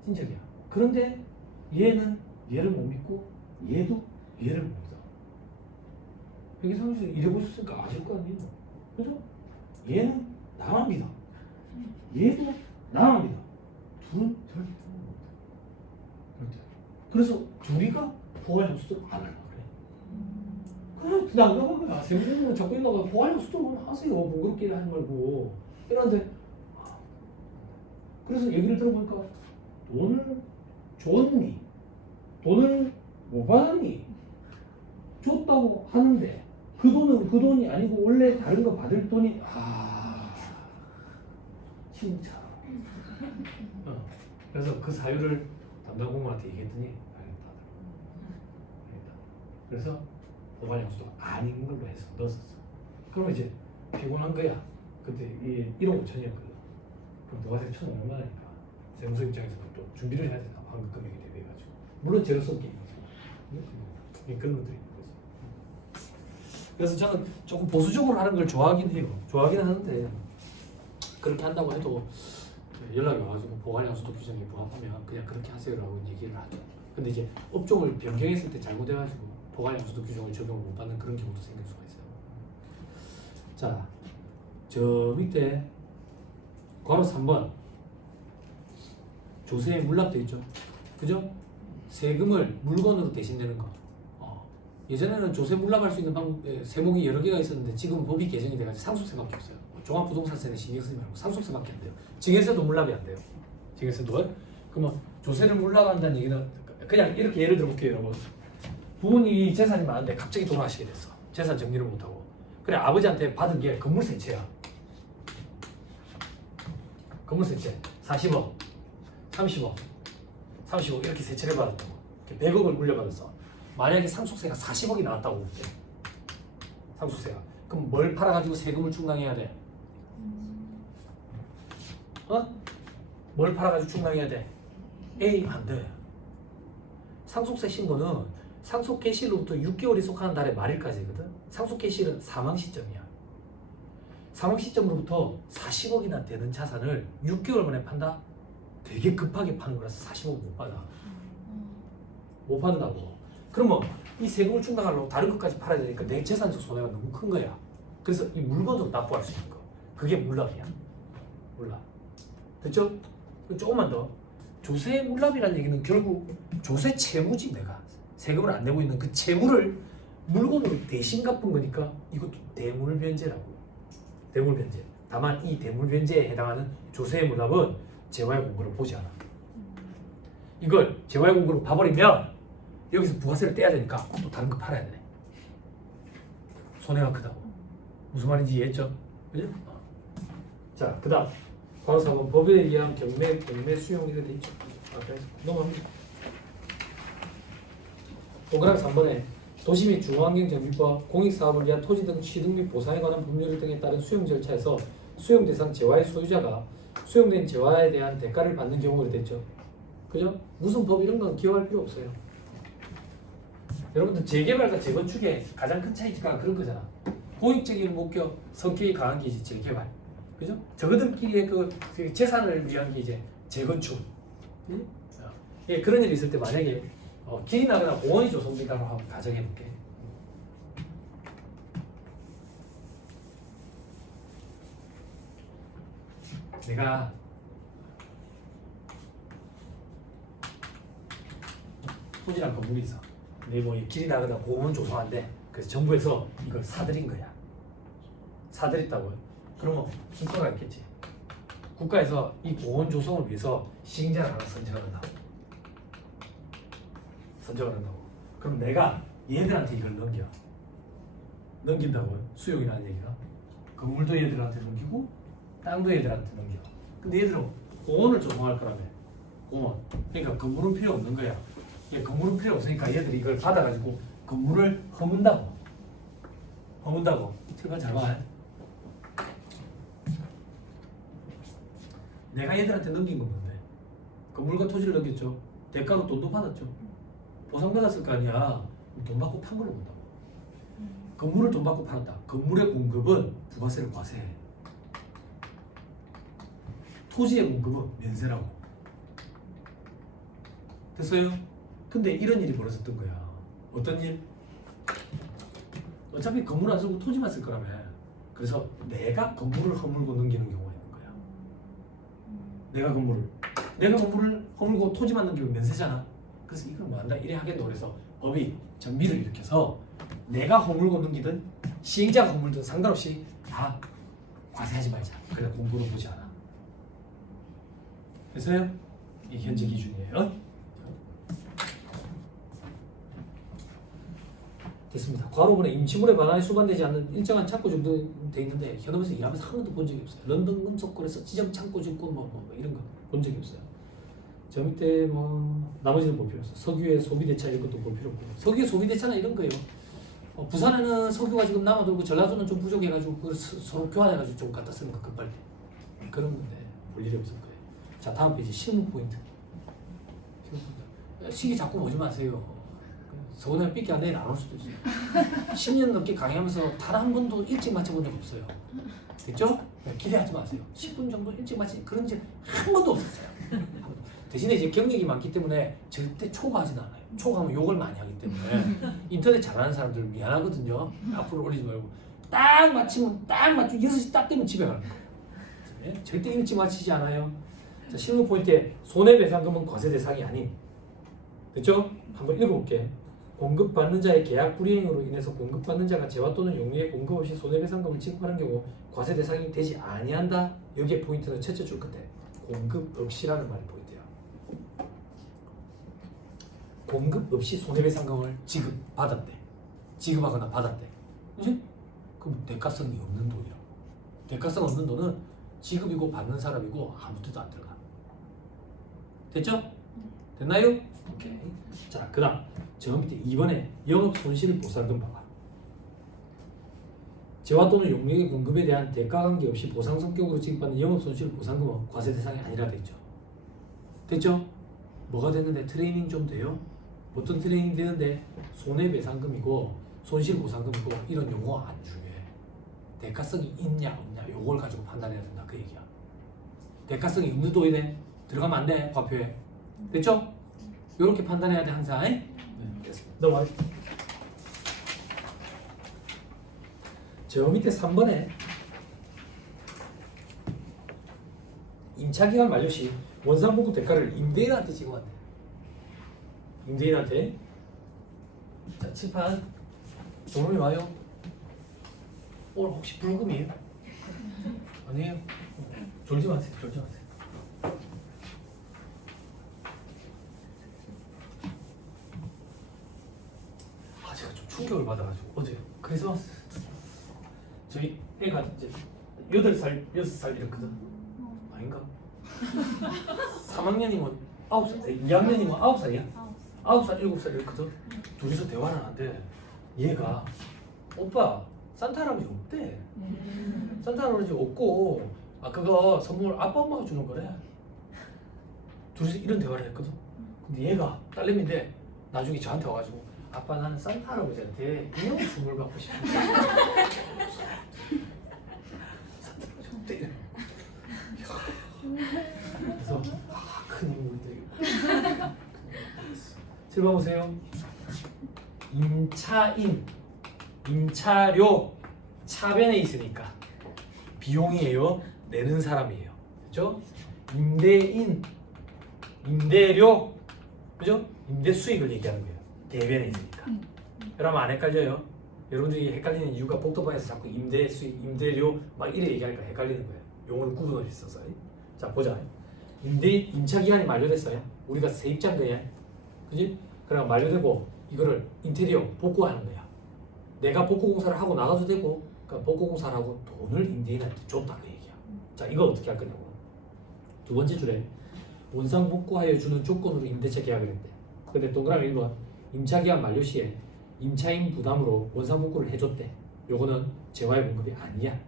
신청이야. 그런데 얘는 얘를 못 믿고 얘도 얘를 못 믿어. 여기 상주에서 일해보셨으니까 아실 거 아니에요. 그죠? 얘는 나만 믿어. 얘도 나만 믿어. 둘은 절대 못 믿어. 그래서 둘이가 포괄양수도 안 하려고 그래. 그래, 난감한 거야. 세무서는 자꾸 있다가 포괄양수도 하세요. 번거롭게 하지 말고. 이러는데 그래서 얘기를 들어보니까 돈을 줬니? 돈을 못 받았니? 줬다고 하는데 그 돈은 그 돈이 아니고 원래 다른 거 받을 돈이 진짜. 그래서 그 사유를 담당 공무원한테 얘기했더니 알겠다. 그래서 보관 양수도 아닌 걸로 해서 넣었었어. 그러면 이제 피곤한 거야. 그때 이게 1억 5천이었거든. 그럼 부가세 1,500만원이니까 세무서 입장에서는 또 준비를 해야 된다. 환급 금액에 대비해가지고. 물론 제로성 게임이죠. 그런 것들이 있는 거죠. 그래서 저는 조금 보수적으로 하는 걸 좋아하긴 해요. 좋아하긴 하는데 그렇게 한다고 해도 연락이 와가지고 보관양수도 규정에 부합하면 그냥 그렇게 하세요라고 얘기를 하죠. 근데 이제 업종을 변경했을 때 잘못해가지고 보관양수도 규정을 적용을 못 받는 그런 경우도 생길 수가 있어요. 자, 저 밑에 괄호 3번 조세에 물납돼 있죠. 그죠? 세금을 물건으로 대신내는 거. 예전에는 조세 물납할 수 있는 세목이 여러 개가 있었는데 지금 법이 개정이 돼가지고 상속세밖에 없어요. 종합부동산세는 신경 쓰지 말고 상속세밖에 안 돼요. 증여세도 물납이 안 돼요. 증여세도. 그러면 조세를 물납한다는 얘기는 그냥 이렇게 예를 들어볼게요, 여러분. 부모님이 재산이 많은데 갑자기 돌아가시게 됐어. 재산 정리를 못하고. 그래 아버지한테 받은 게 건물세채야. 건물세채 40억, 30억, 30억 이렇게 세채를 받았다고. 100억을 물려받았어. 만약에 상속세가 40억이 나왔다고 볼게. 상속세가. 그럼 뭘 팔아가지고 세금을 충당해야 돼? 뭘 팔아가지고 충당해야 돼? A 안 돼. 상속세 신고는 상속 개시로부터 6개월이 속하는 달의 말일까지거든. 상속 개시일은 사망 시점이야. 사망 시점으로부터 40억이나 되는 자산을 6개월 만에 판다? 되게 급하게 파는 거라서 40억 못 받아. 못 받는다고. 그러면 이 세금을 충당하려고 다른 것까지 팔아야 되니까 내 재산적 손해가 너무 큰 거야. 그래서 이 물건으로 납부할 수 있는 거. 그게 물납이야. 물납. 됐죠? 조금만 더. 조세 물납이라는 얘기는 결국 조세 채무지. 내가 세금을 안 내고 있는 그 채무를 물건으로 대신 갚은 거니까 이것도 대물변제라고. 대물변제. 다만 이 대물변제에 해당하는 조세 물납은 재화의 공고를 보지 않아. 이걸 재화의 공고로 봐버리면 여기서 부가세를 떼야 되니까 또 다른 거 팔아야 되네. 손해가 크다고. 무슨 말인지 이해했죠? 그죠? 자, 그 다음 괄호 4번 법에 의한 경매, 공매, 수용 이렇게 돼 있죠. 그래서 넘어갑니다. 동그라미 3번에 도시 및 중앙환경정비법, 공익사업을 위한 토지 등 취득 및 보상에 관한 법률 등에 따른 수용 절차에서 수용 대상 재화의 소유자가 수용된 재화에 대한 대가를 받는 경우가 됐죠. 그죠? 무슨 법 이런 건 기억할 필요 없어요. 여러분들 재개발과 재건축의 가장 큰 차이가 그런 거잖아. 공익적인 목적, 성격이 강한 게 이제 재개발, 그죠? 저거들끼리의 그 재산을 위한 게 이제 재건축. 응? 예, 그런 일이 있을 때 만약에 길이 나거나 공원이 조성된다고 한번 가정해 볼게. 내가 토지랑 건물이 있어. 근데 뭐 길이 나거나 공원 조성한대. 그래서 정부에서 이걸 사들인 거야. 사들였다고요. 그러면 국가가 있겠지. 국가에서 이 공원 조성을 위해서 시행자를 하나 선정을 한다고. 선정을 한다고. 그럼 내가 얘들한테 이걸 넘긴다고요. 수용이라는 얘기가. 건물도 얘들한테 넘기고 땅도 얘들한테 넘겨. 근데 얘들은 공원을 조성할 거라며. 공원. 그러니까 건물은 필요 없는 거야. 건물은 필요 없으니까 얘들이 이걸 받아가지고 건물을 허문다고. 제발 잘 봐. 내가 얘들한테 넘긴 건 뭔데? 건물과 토지를 넘겼죠. 대가로 돈도 받았죠. 보상받았을 거 아니야. 돈 받고 판 걸로 본다고. 건물을 돈 받고 팔았다. 건물의 공급은 부가세를 과세해. 토지의 공급은 면세라고. 됐어요? 근데 이런 일이 벌어졌던 거야. 어떤 일? 어차피 건물 안 쓰고 토지만 쓸 거라며. 그래서 내가 건물을 허물고 넘기는 경우가 있는 거야. 내가 건물을 허물고 토지만 넘기면 면세잖아. 그래서 이걸 뭐 한다? 이래 하겠노. 그래서 법이 정비를 일으켜서 내가 허물고 넘기든 시행자가 허물든 상관없이 다 과세하지 말자. 그래 공부로 보지 않아. 됐어요? 이게 현재 기준이에요. 있습니다. 과로분의 임시물의 반환이 수반되지 않는 일정한 창고 정도 돼 있는데 현업에서 일하면서 한 번도 본 적이 없어요. 런던 금속거래소 지정 창고 증권 뭐 이런 거 본 적이 없어요. 저 밑에 뭐 나머지는 볼 필요 없어. 석유의 소비 대차 이런 것도 볼 필요 없고 석유의 소비 대차는 이런 거예요. 부산에는 석유가 지금 남아돌고 전라도는 좀 부족해가지고 그걸 서로 교환해가지고 좀 갖다 쓰는 거 급할 때 그런 건데 볼 일이 없을 거예요. 자 다음 페이지 실무 포인트. 시기 자꾸 보지 마세요. 서울에 삐끼 안 내일 안 올 수도 있어요. 10년 넘게 강의하면서 단 한 번도 일찍 마쳐본 적 없어요. 됐죠? 기대하지 마세요. 10분 정도 일찍 마치 그런 적 한 번도 없었어요. 대신에 이제 경력이 많기 때문에 절대 초과하지는 않아요. 초과하면 욕을 많이 하기 때문에 인터넷 잘하는 사람들 미안하거든요. 앞으로 올리지 말고 딱 마치면 딱 맞추고 6시 딱 되면 집에 가는 거예요. 네? 절대 일찍 마치지 않아요. 자, 실무 포인트에 손해배상금은 과세 대상이 아닌 됐죠? 한번 읽어볼게. 공급받는 자의 계약 불이행으로 인해서 공급받는 자가 재화 또는 용료의 공급 없이 손해배상금을 지급하는 경우 과세 대상이 되지 아니한다. 여기에 포인트는 첫째 줄 끝에 공급 없이라는 말이 포인트야. 공급 없이 손해배상금을 지급받았대. 지급하거나 받았대. 그지? 그럼 대가성이 없는 돈이라고. 대가성 없는 돈은 지급이고 받는 사람이고 아무 데도 안 들어가. 됐죠? 됐나요? 오케이. 자, 그 다음 저 밑에 2번에 영업손실 보상금 봐봐. 재화 또는 용역의 공급에 대한 대가 관계없이 보상 성격으로 지급받는 영업손실 보상금은 과세 대상이 아니라 되죠. 됐죠? 뭐가 됐는데 트레이닝 좀 돼요? 어떤 트레이닝 되는데 손해배상금이고 손실보상금이고 이런 용어 안 중요해. 대가성이 있냐 없냐 요걸 가지고 판단해야 된다 그 얘기야. 대가성이 없는 돈이네 들어가면 안 돼 과표에. 됐죠? 요렇게 판단해야 돼 항상. 네, 됐습니다. 넘어가. 저 밑에 3번에 임차기간 만료 시 원상복구 대가를 임대인한테 지급한대. 임대인한테. 자, 칠판 조금이 와요. 오늘 혹시 불금이에요? 아니에요? 졸지 마세요. 졸지 마세요. 아, 제가 좀 충격을 받아가지고 어제 크리스마스 저희 애가 이제 8살, 6살 이랬거든. 아닌가? 3학년이면 9살, 2학년이면 9살이야? 9살, 7살 이랬거든. 둘이서 대화는 하는데 얘가 오빠 산타 할아버지 없대. 산타 할아버지 없고 그거 선물 아빠 엄마가 주는 거래. 둘이서 이런 대화를 했거든. 근데 얘가 딸내미인데 나중에 저한테 와가지고 아빠 나는 산타 할아버지한테 인형 선물 받고 싶어. 그래서 큰 인물이 되겠고. 7번 보세요. 임차인, 임차료 차변에 있으니까 비용이에요. 내는 사람이에요. 그렇죠? 임대인, 임대료, 그죠? 임대 수익을 얘기하는 거예요. 대변에 있으니까. 여러분 안 헷갈려요? 여러분들이 헷갈리는 이유가 복도방에서 자꾸 임대 수익, 임대료 막 이래 얘기하니까 헷갈리는 거예요. 용어를 구분없이 써서. 자 보자. 임차 기간이 만료됐어요. 우리가 세입자인 거야. 그지? 그럼 만료되고 이거를 인테리어 복구하는 거야. 내가 복구 공사를 하고 나가도 되고 그러니까 복구 공사를 하고 돈을 임대인한테 줬다 그 얘기야. 자 이거 어떻게 할 거냐고. 두 번째 줄에 원상 복구하여 주는 조건으로 임대차 계약을 했대. 근데 동그라미 1번 임차 기간 만료 시에 임차인 부담으로 원상 복구를 해줬대. 요거는 재화의 공급이 아니야.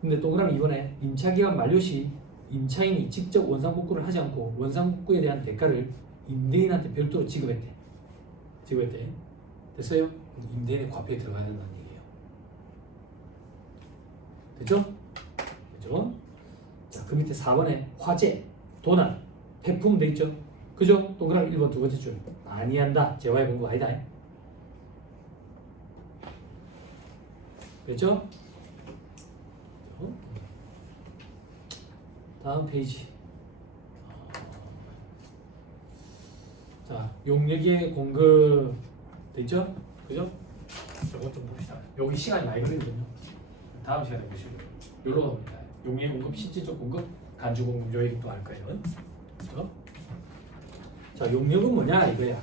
근데 동그라미 2번에 임차 기간 만료 시 임차인이 직접 원상 복구를 하지 않고 원상 복구에 대한 대가를 임대인한테 별도로 지급했대. 지급했대. 됐어요? 임대인의 과표에 들어가야 된다는 얘기예요. 됐죠? 됐죠? 자, 그 밑에 4번에 화재, 도난, 폐품 돼 있죠? 그죠? 동그라미 1번 두 번째 줄. 아니한다. 재화의 공급 아니다. 됐죠? 다음 페이지. 자, 용역의 공급 됐죠? 그죠? 이거 좀 봅시다. 여기 시간이 많이 걸리거든요. 다음 시간에 보시면 요로 갑니다. 용역 공급, 실질적 공급, 간주 공급 요 얘기 또 할 거예요. 그죠? 자, 자, 용역은 뭐냐 이거야.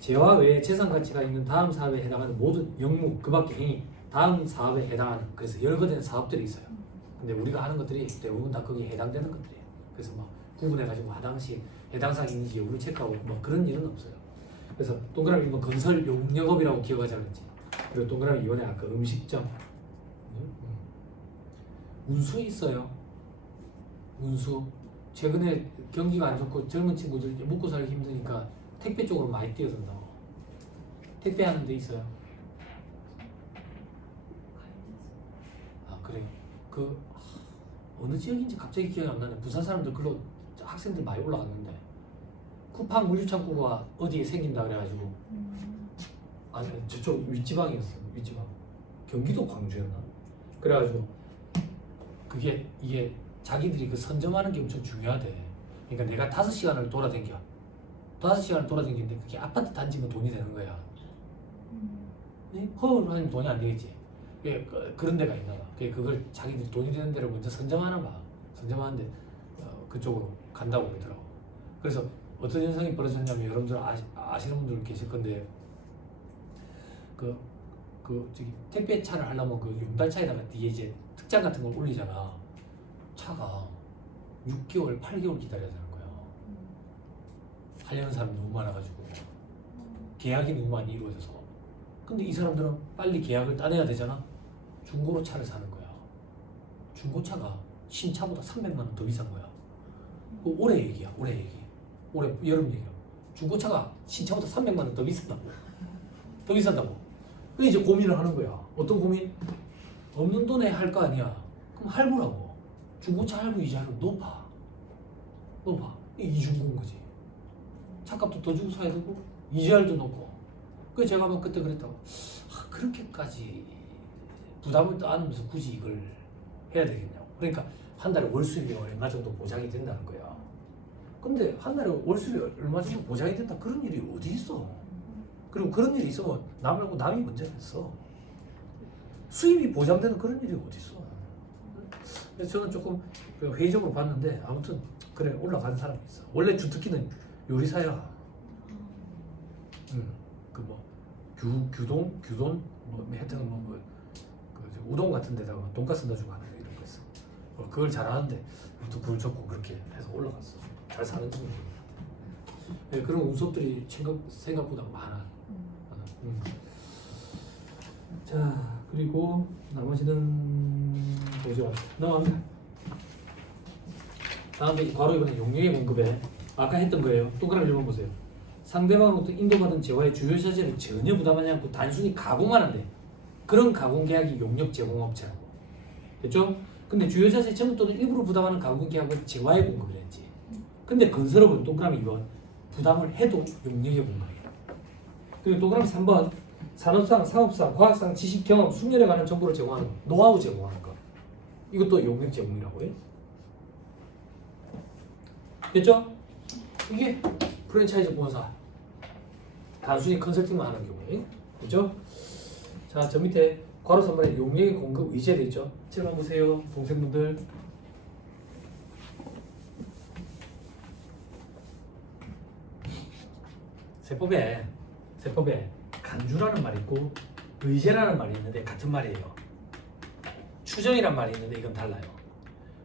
재화 외에 재산 가치가 있는 다음 사업에 해당하는 모든 영무 그 밖의 행위 다음 사업에 해당하는 그래서 열거된 사업들이 있어요. 근데 우리가 하는 것들이 대부분 다 거기에 해당되는 것들이에요. 그래서 막 구분해가지고 하당시 해당 사항인지 여부를 체크하고 뭐 그런 일은 없어요. 그래서 동그라미 1번 건설 용역업이라고 기억하자 그랬지. 그리고 동그라미 2번에 아까 음식점 운수 있어요. 운수 최근에 경기가 안 좋고 젊은 친구들 먹고 살기 힘드니까 택배 쪽으로 많이 뛰어든다고. 택배 하는 데 있어요. 아 그래요. 그 어느 지역인지 갑자기 기억이 안 나네. 부산 사람들 글로 학생들 많이 올라갔는데 쿠팡 물류창고가 어디에 생긴다 그래가지고 아니 저쪽 윗지방이었어요. 윗지방 경기도 광주였나? 그래가지고 그게 이게 자기들이 그 선점하는 게 엄청 중요하대. 그러니까 내가 5시간을 돌아다니는데 그게 아파트 단지면 돈이 되는 거야. 허울 하면 돈이 안 되겠지. 그런 데가 있나 봐. 그걸 자기들이 돈이 되는 데를 먼저 선점하나 봐. 선점하는데 그쪽으로 간다고 그러더라고. 그래서 어떤 현상이 벌어졌냐면 여러분들 아시는 분들 계실 건데 저기 택배 차를 하려면 그 용달차에다가 뒤에 이제 특장 같은 걸 올리잖아. 차가 6개월, 8개월 기다려야 되는 거야. 하려는 사람이 너무 많아가지고 계약이 너무 많이 이루어져서. 근데 이 사람들은 빨리 계약을 따내야 되잖아. 중고로 차를 사는 거야. 중고차가 신차보다 300만 원 더 비싼 거야. 그 올해 얘기야. 올해 여름 얘기야. 중고차가 신차보다 300만 원 더 비싼다고. 더 비싼다고. 그래서 이제 고민을 하는 거야. 어떤 고민? 없는 돈에 할 거 아니야. 그럼 할부라고. 중고차 할부 이자율은 높아. 이중고인 거지. 차값도 더 주고 사야 되고 이자율도 높고. 그래서 제가 막 그때 그랬다고. 그렇게까지 부담을 안으면서 굳이 이걸 해야 되겠냐고. 그러니까 한 달에 월 수입이 얼마 정도 보장이 된다는 거야. 근데 한 달에 월 수입이 얼마 정도 보장이 된다 그런 일이 어디 있어? 그리고 그런 일이 있으면 남하고 남이 먼저 했어. 수입이 보장되는 그런 일이 어디 있어? 그래서 저는 조금 회의적으로 봤는데 아무튼 그래 올라간 사람이 있어. 원래 주특기는 요리사야. 그뭐 규돈 뭐 하여튼 그 우동 같은 데다가 돈가스 넣어주고 하는 거 이런 거 있어. 그걸 잘하는데 또 그걸 접고 그렇게 해서 올라갔어. 잘 사는 친구들. 네, 그런 운수업들이 생각보다 많아. 자 그리고 나머지는 보죠. 넘어갑니다. 다음에 바로 이번에 용역의 공급에 아까 했던 거예요. 동그라미 1번 보세요. 상대방으로부터 인도받은 재화의 주요 자재를 전혀 부담하지 않고 단순히 가공하는데 그런 가공 계약이 용역 제공업체라고. 됐죠? 근데 주요 자재 전부 또는 일부러 부담하는 가공 계약은 재화의 공급을 했지. 근데 건설업은 동그라미 2번 부담을 해도 용역의 공급이에요. 그리고 동그라미 3번 산업상, 사업상, 과학상, 지식, 경험, 숙련에 관한 정보를 제공하는 거, 노하우 제공하는 거. 이것도 용역 제공이라고 해요. 됐죠? 이게 프랜차이즈 본사. 단순히 컨설팅만 하는 경우에. 됐죠? 자, 저 밑에 괄호 3번에 용역의 공급 의제돼 있죠? 제가 보세요, 동생분들. 세법에 간주라는 말이 있고 의제라는 말이 있는데 같은 말이에요. 추정이란 말이 있는데 이건 달라요.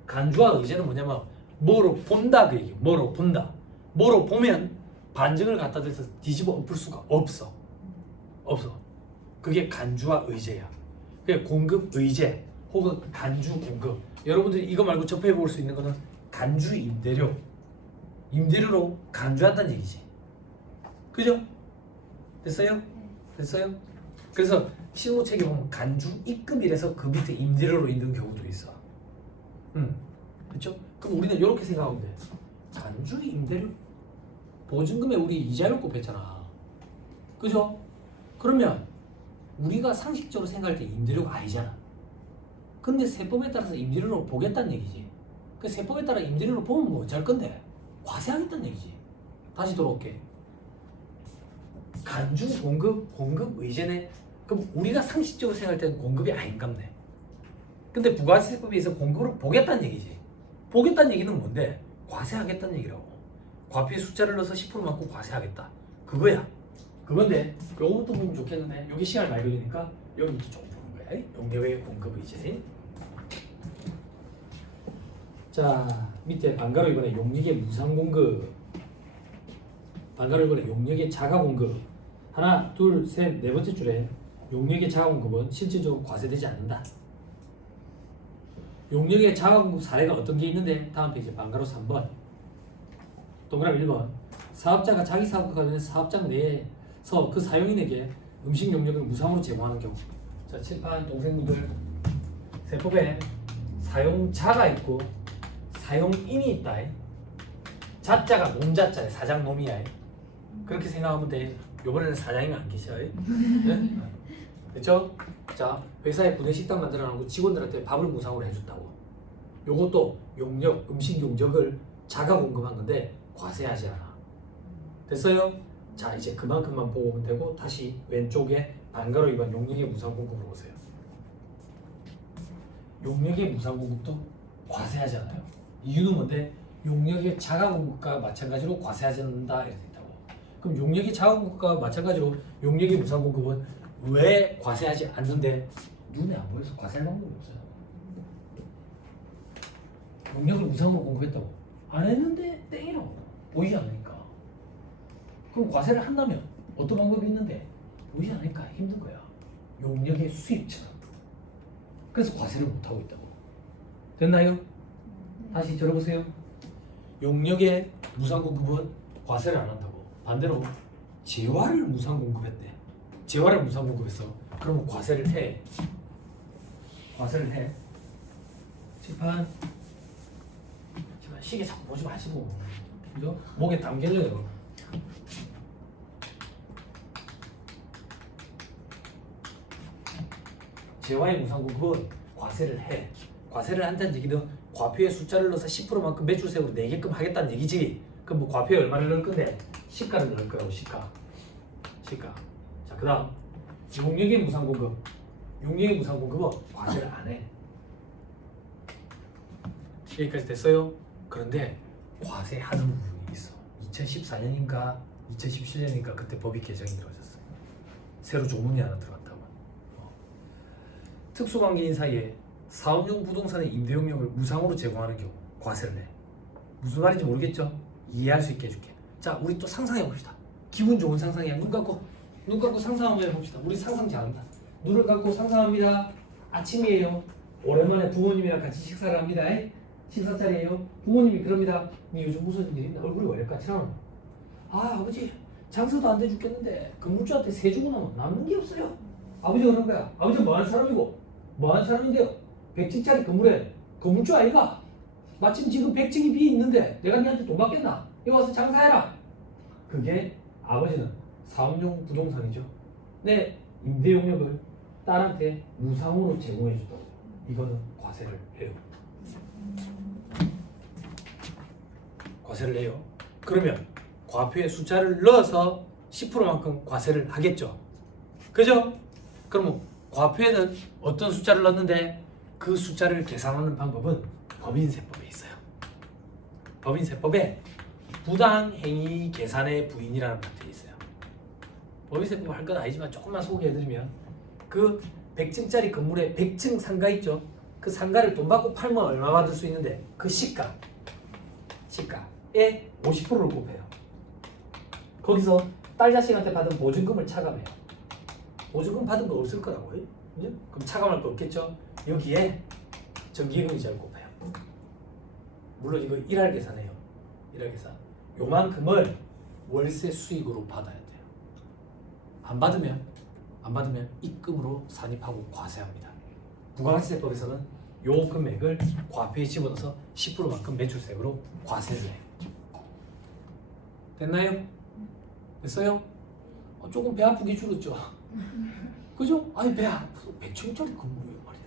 간주와 의제는 뭐냐면 뭐로 본다 그 얘기예요. 뭐로 본다. 뭐로 보면 반증을 갖다 대서 뒤집어 엎을 수가 없어. 그게 간주와 의제야. 그게 공급 의제 혹은 간주 공급. 여러분들이 이거 말고 접해 볼 수 있는 거는 간주 임대료. 임대료로 간주한다는 얘기지. 그죠? 됐어요? 그래서 실무책에 보면 간주 입금이라서 그 밑에 임대료로 있는 경우도 있어. 그렇죠? 그럼 우리는 이렇게 생각하면 돼. 간주 임대료 보증금에 우리 이자율 곱했잖아. 그죠? 그러면 우리가 상식적으로 생각할 때 임대료가 아니잖아. 근데 세법에 따라서 임대료로 보겠다는 얘기지. 그 세법에 따라 임대료로 보면 뭐 어쩔 건데? 과세하겠다는 얘기지. 다시 돌아올게. 간주 공급 의제네. 그럼 우리가 상식적으로 생각할 때는 공급이 아닌갑네. 근데 부가세법에 의해서 공급을 보겠다는 얘기지. 보겠다는 얘기는 뭔데? 과세하겠다는 얘기라고. 과표에 숫자를 넣어서 10%만큼 과세하겠다. 그거야. 그건데 요것도 보면 좋겠는데 여기 시간이 많이 걸리니까 여기부터 조금 보는 거야. 용역의 공급을 이제. 자 밑에 반가로 이번에 용역의 무상 공급, 반가로 이번에 용역의 자가 공급. 하나, 둘, 셋, 네 번째 줄에 용역의 자가 공급은 실질적으로 과세되지 않는다. 용역의 자가 공급 사례가 어떤 게 있는데 다음 페이지 반가로 3번 동그라미 1번 사업자가 자기 사업과 관련해서 사업장 내에서 그 사용인에게 음식 용역을 무상으로 제공하는 경우. 자 칠판 동생분들 세법에 사용자가 있고 사용인이 있다. 자자가 놈자자야. 사장 놈이야. 그렇게 생각하면 돼. 요번에는 사장님이 안 계셔. 네? 그렇죠? 자 회사에 구내식당 만들어 놓고 직원들한테 밥을 무상으로 해줬다고. 요것도 용역, 음식 용역을 자가 공급한 건데 과세하지 않아. 됐어요? 자 이제 그만큼만 보고 오면 되고 다시 왼쪽에 반가로 2번 용역의 무상 공급으로 오세요. 용역의 무상 공급도 과세하지 않아요. 이유는 뭔데? 용역의 자가 공급과 마찬가지로 과세하지 않는다 이렇게 된다고. 그럼 용역의 자가 공급과 마찬가지로 용역의 무상 공급은 왜 과세하지 않는데? 눈에 안 보여서 과세할 방법이 없어요. 용역을 무상으로 공급했다고 안 했는데 땡이라고 보이지 않으니까. 그럼 과세를 한다면 어떤 방법이 있는데 보이지 않으니까 힘든 거야. 용역의 수입처럼. 그래서 과세를 못하고 있다고. 됐나요? 다시 들어보세요. 용역의 무상 공급은 과세를 안 한다고. 반대로 재화를 무상 공급했대. 재화를 무상 공급했어. 그러면 과세를 해. 과세를 해. 칠판 시계 자꾸 보지 마시고. 그죠? 목에 담겨져요. 재화의 무상 공급은 과세를 해. 과세를 한다는 얘기는 과표에 숫자를 넣어서 10%만큼 매출세액으로 내게끔 하겠다는 얘기지. 그럼 뭐 과표에 얼마를 넣을 건데? 시가를 넣을 거라고. 시가. 자 그다음 용역의 무상 공급. 용역의 무상 공급은 과세를 안 해. 여기까지 됐어요? 그런데 과세하는 부분이 있어. 2014년인가 2017년인가 그때 법이 개정이 이루어졌어요. 새로 조문이 하나 들어갔다고. 특수관계인 사이에 사업용 부동산의 임대용역을 무상으로 제공하는 경우 과세를 내. 무슨 말인지 모르겠죠? 이해할 수 있게 해줄게. 자, 우리 또 상상해 봅시다. 기분 좋은 상상이야. 눈 감고 상상 한번 해봅시다. 우리 상상 잘한다. 눈을 감고 상상합니다. 아침이에요. 오랜만에 부모님이랑 같이 식사를 합니다. 식사 자리에요. 부모님이 그럽니다. 니 요즘 무슨 일 있나? 얼굴이 왜 이렇게 까칠하노? 아 아버지 장사도 안 돼 죽겠는데 건물주한테 세 주고 나면 남는 게 없어요. 아버지가 그런 거야. 아버지가 뭐하는 사람이고? 뭐하는 사람인데요? 100층짜리 건물에 건물주 아이가? 마침 지금 100층이 비어 있는데 내가 니한테 돈 받겠나? 이거 와서 장사해라. 그게 아버지는 사업용 부동산이죠. 내 임대용역을 딸한테 무상으로 제공해 주다고. 이거는 과세를 해요. 과세를 해요. 그러면 과표에 숫자를 넣어서 10%만큼 과세를 하겠죠. 그죠? 그럼 과표에는 어떤 숫자를 넣는데 그 숫자를 계산하는 방법은 법인세법에 있어요. 법인세법에 부당행위 계산의 부인이라는 파트에 있어요. 법인세법 할 건 아니지만 조금만 소개해드리면 그 100층짜리 건물에 100층 상가 있죠. 그 상가를 돈 받고 팔면 얼마 받을 수 있는데 그 시가에 50%를 곱해요. 거기서 딸 자식한테 받은 보증금을 차감해요. 보증금 받은 거 없을 거라고요. 그죠? 그럼 차감할 거 없겠죠. 여기에 정기예금이자를 곱해요. 물론 이거 일할 계산해요. 일할 계산. 요만큼을 월세 수익으로 받아야 돼요. 안 받으면 입금으로 산입하고 과세합니다. 부가가치세법에서는 요 금액을 과표에 집어넣어서 10%만큼 매출세액으로 과세를 해요. 됐나요? 됐어요? 조금 배 아프게 줄었죠? 그죠? 아니 배 아파서 100층짜리 건물이에요 말이야.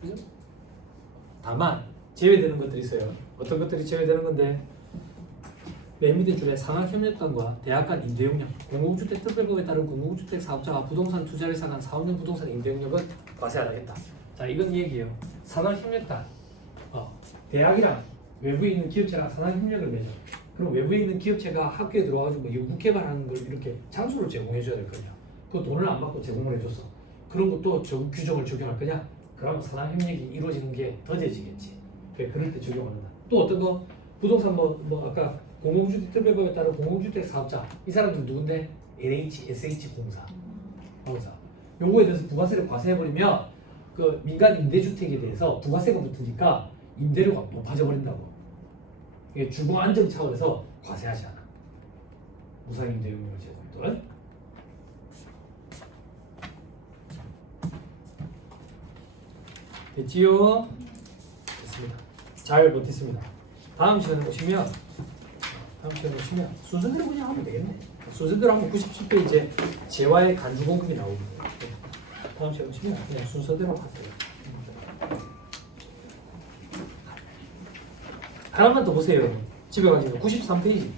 그죠? 다만 제외되는 것들이 있어요. 어떤 것들이 제외되는 건데 맨 밑에 줄에 산학협력단과 대학 간 임대용역, 공공주택 특별법에 따른 공공주택 사업자가 부동산 투자회사 간 사업용 부동산 임대용역은 과세 안 하겠다. 자 이건 얘기예요. 산학협력단 대학이랑 외부에 있는 기업체랑 산학협력을 맺어. 그럼 외부에 있는 기업체가 학교에 들어와가지고 뭐 연구 개발하는 걸 이렇게 장소를 제공해 줘야 될 거냐? 그 돈을 안 받고 제공을 해줬어. 그런 것도 규정을 적용할 거냐? 그러면 산학협력이 이루어지는 게 더뎌지겠지. 그럴 때 적용한다. 또 어떤 거? 부동산 뭐 아까 공공주택특별법에 따른 공공주택 사업자 이 사람들 누군데? LH, SH공사. 요거에 대해서 부가세를 과세해버리면 그 민간 임대주택에 대해서 부가세가 붙으니까 임대료가 높아져 버린다고. 이게 주거 안정 차원에서 과세하지 않아. 무상임대용을 제공들. 됐지요? 됐습니다. 잘 못했습니다. 다음 시간에 오시면 순서대로 그냥 하면 되겠네. 순서대로 하면 97페이지에 재화의 간주공급이 나옵니다. 다음 시간에 오시면 그냥 순서대로 할게요. 하나만 더 보세요, 여러분. 집에 가시면 93페이지.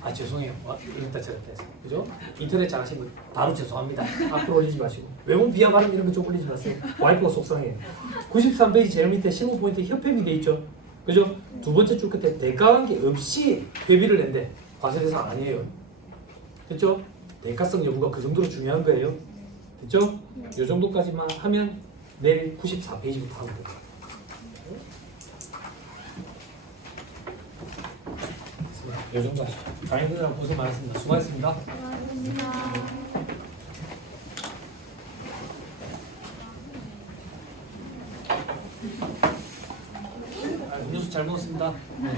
아 죄송해요. 이랬다 저랬다 해서 그죠? 인터넷 잘하시는 분 바로 죄송합니다. 앞으로 올리지 마시고 외모 비하 발음 이런 거 좀 올리지 마세요. 와이프가 속상해요. 93페이지 제일 밑에 실무 포인트 협회비 돼 있죠? 그죠? 두 번째 줄 끝에 대가관계 없이 회비를 낸대. 과세 대상 아니에요. 됐죠? 대가성 여부가 그 정도로 중요한 거예요. 됐죠? 이 정도까지만 하면 내일 94페이지부터 하면 돼요. 이 정도 하시죠. 강의들이랑 고생 많았습니다. 수고하셨습니다. 음료수 잘 먹었습니다. 네.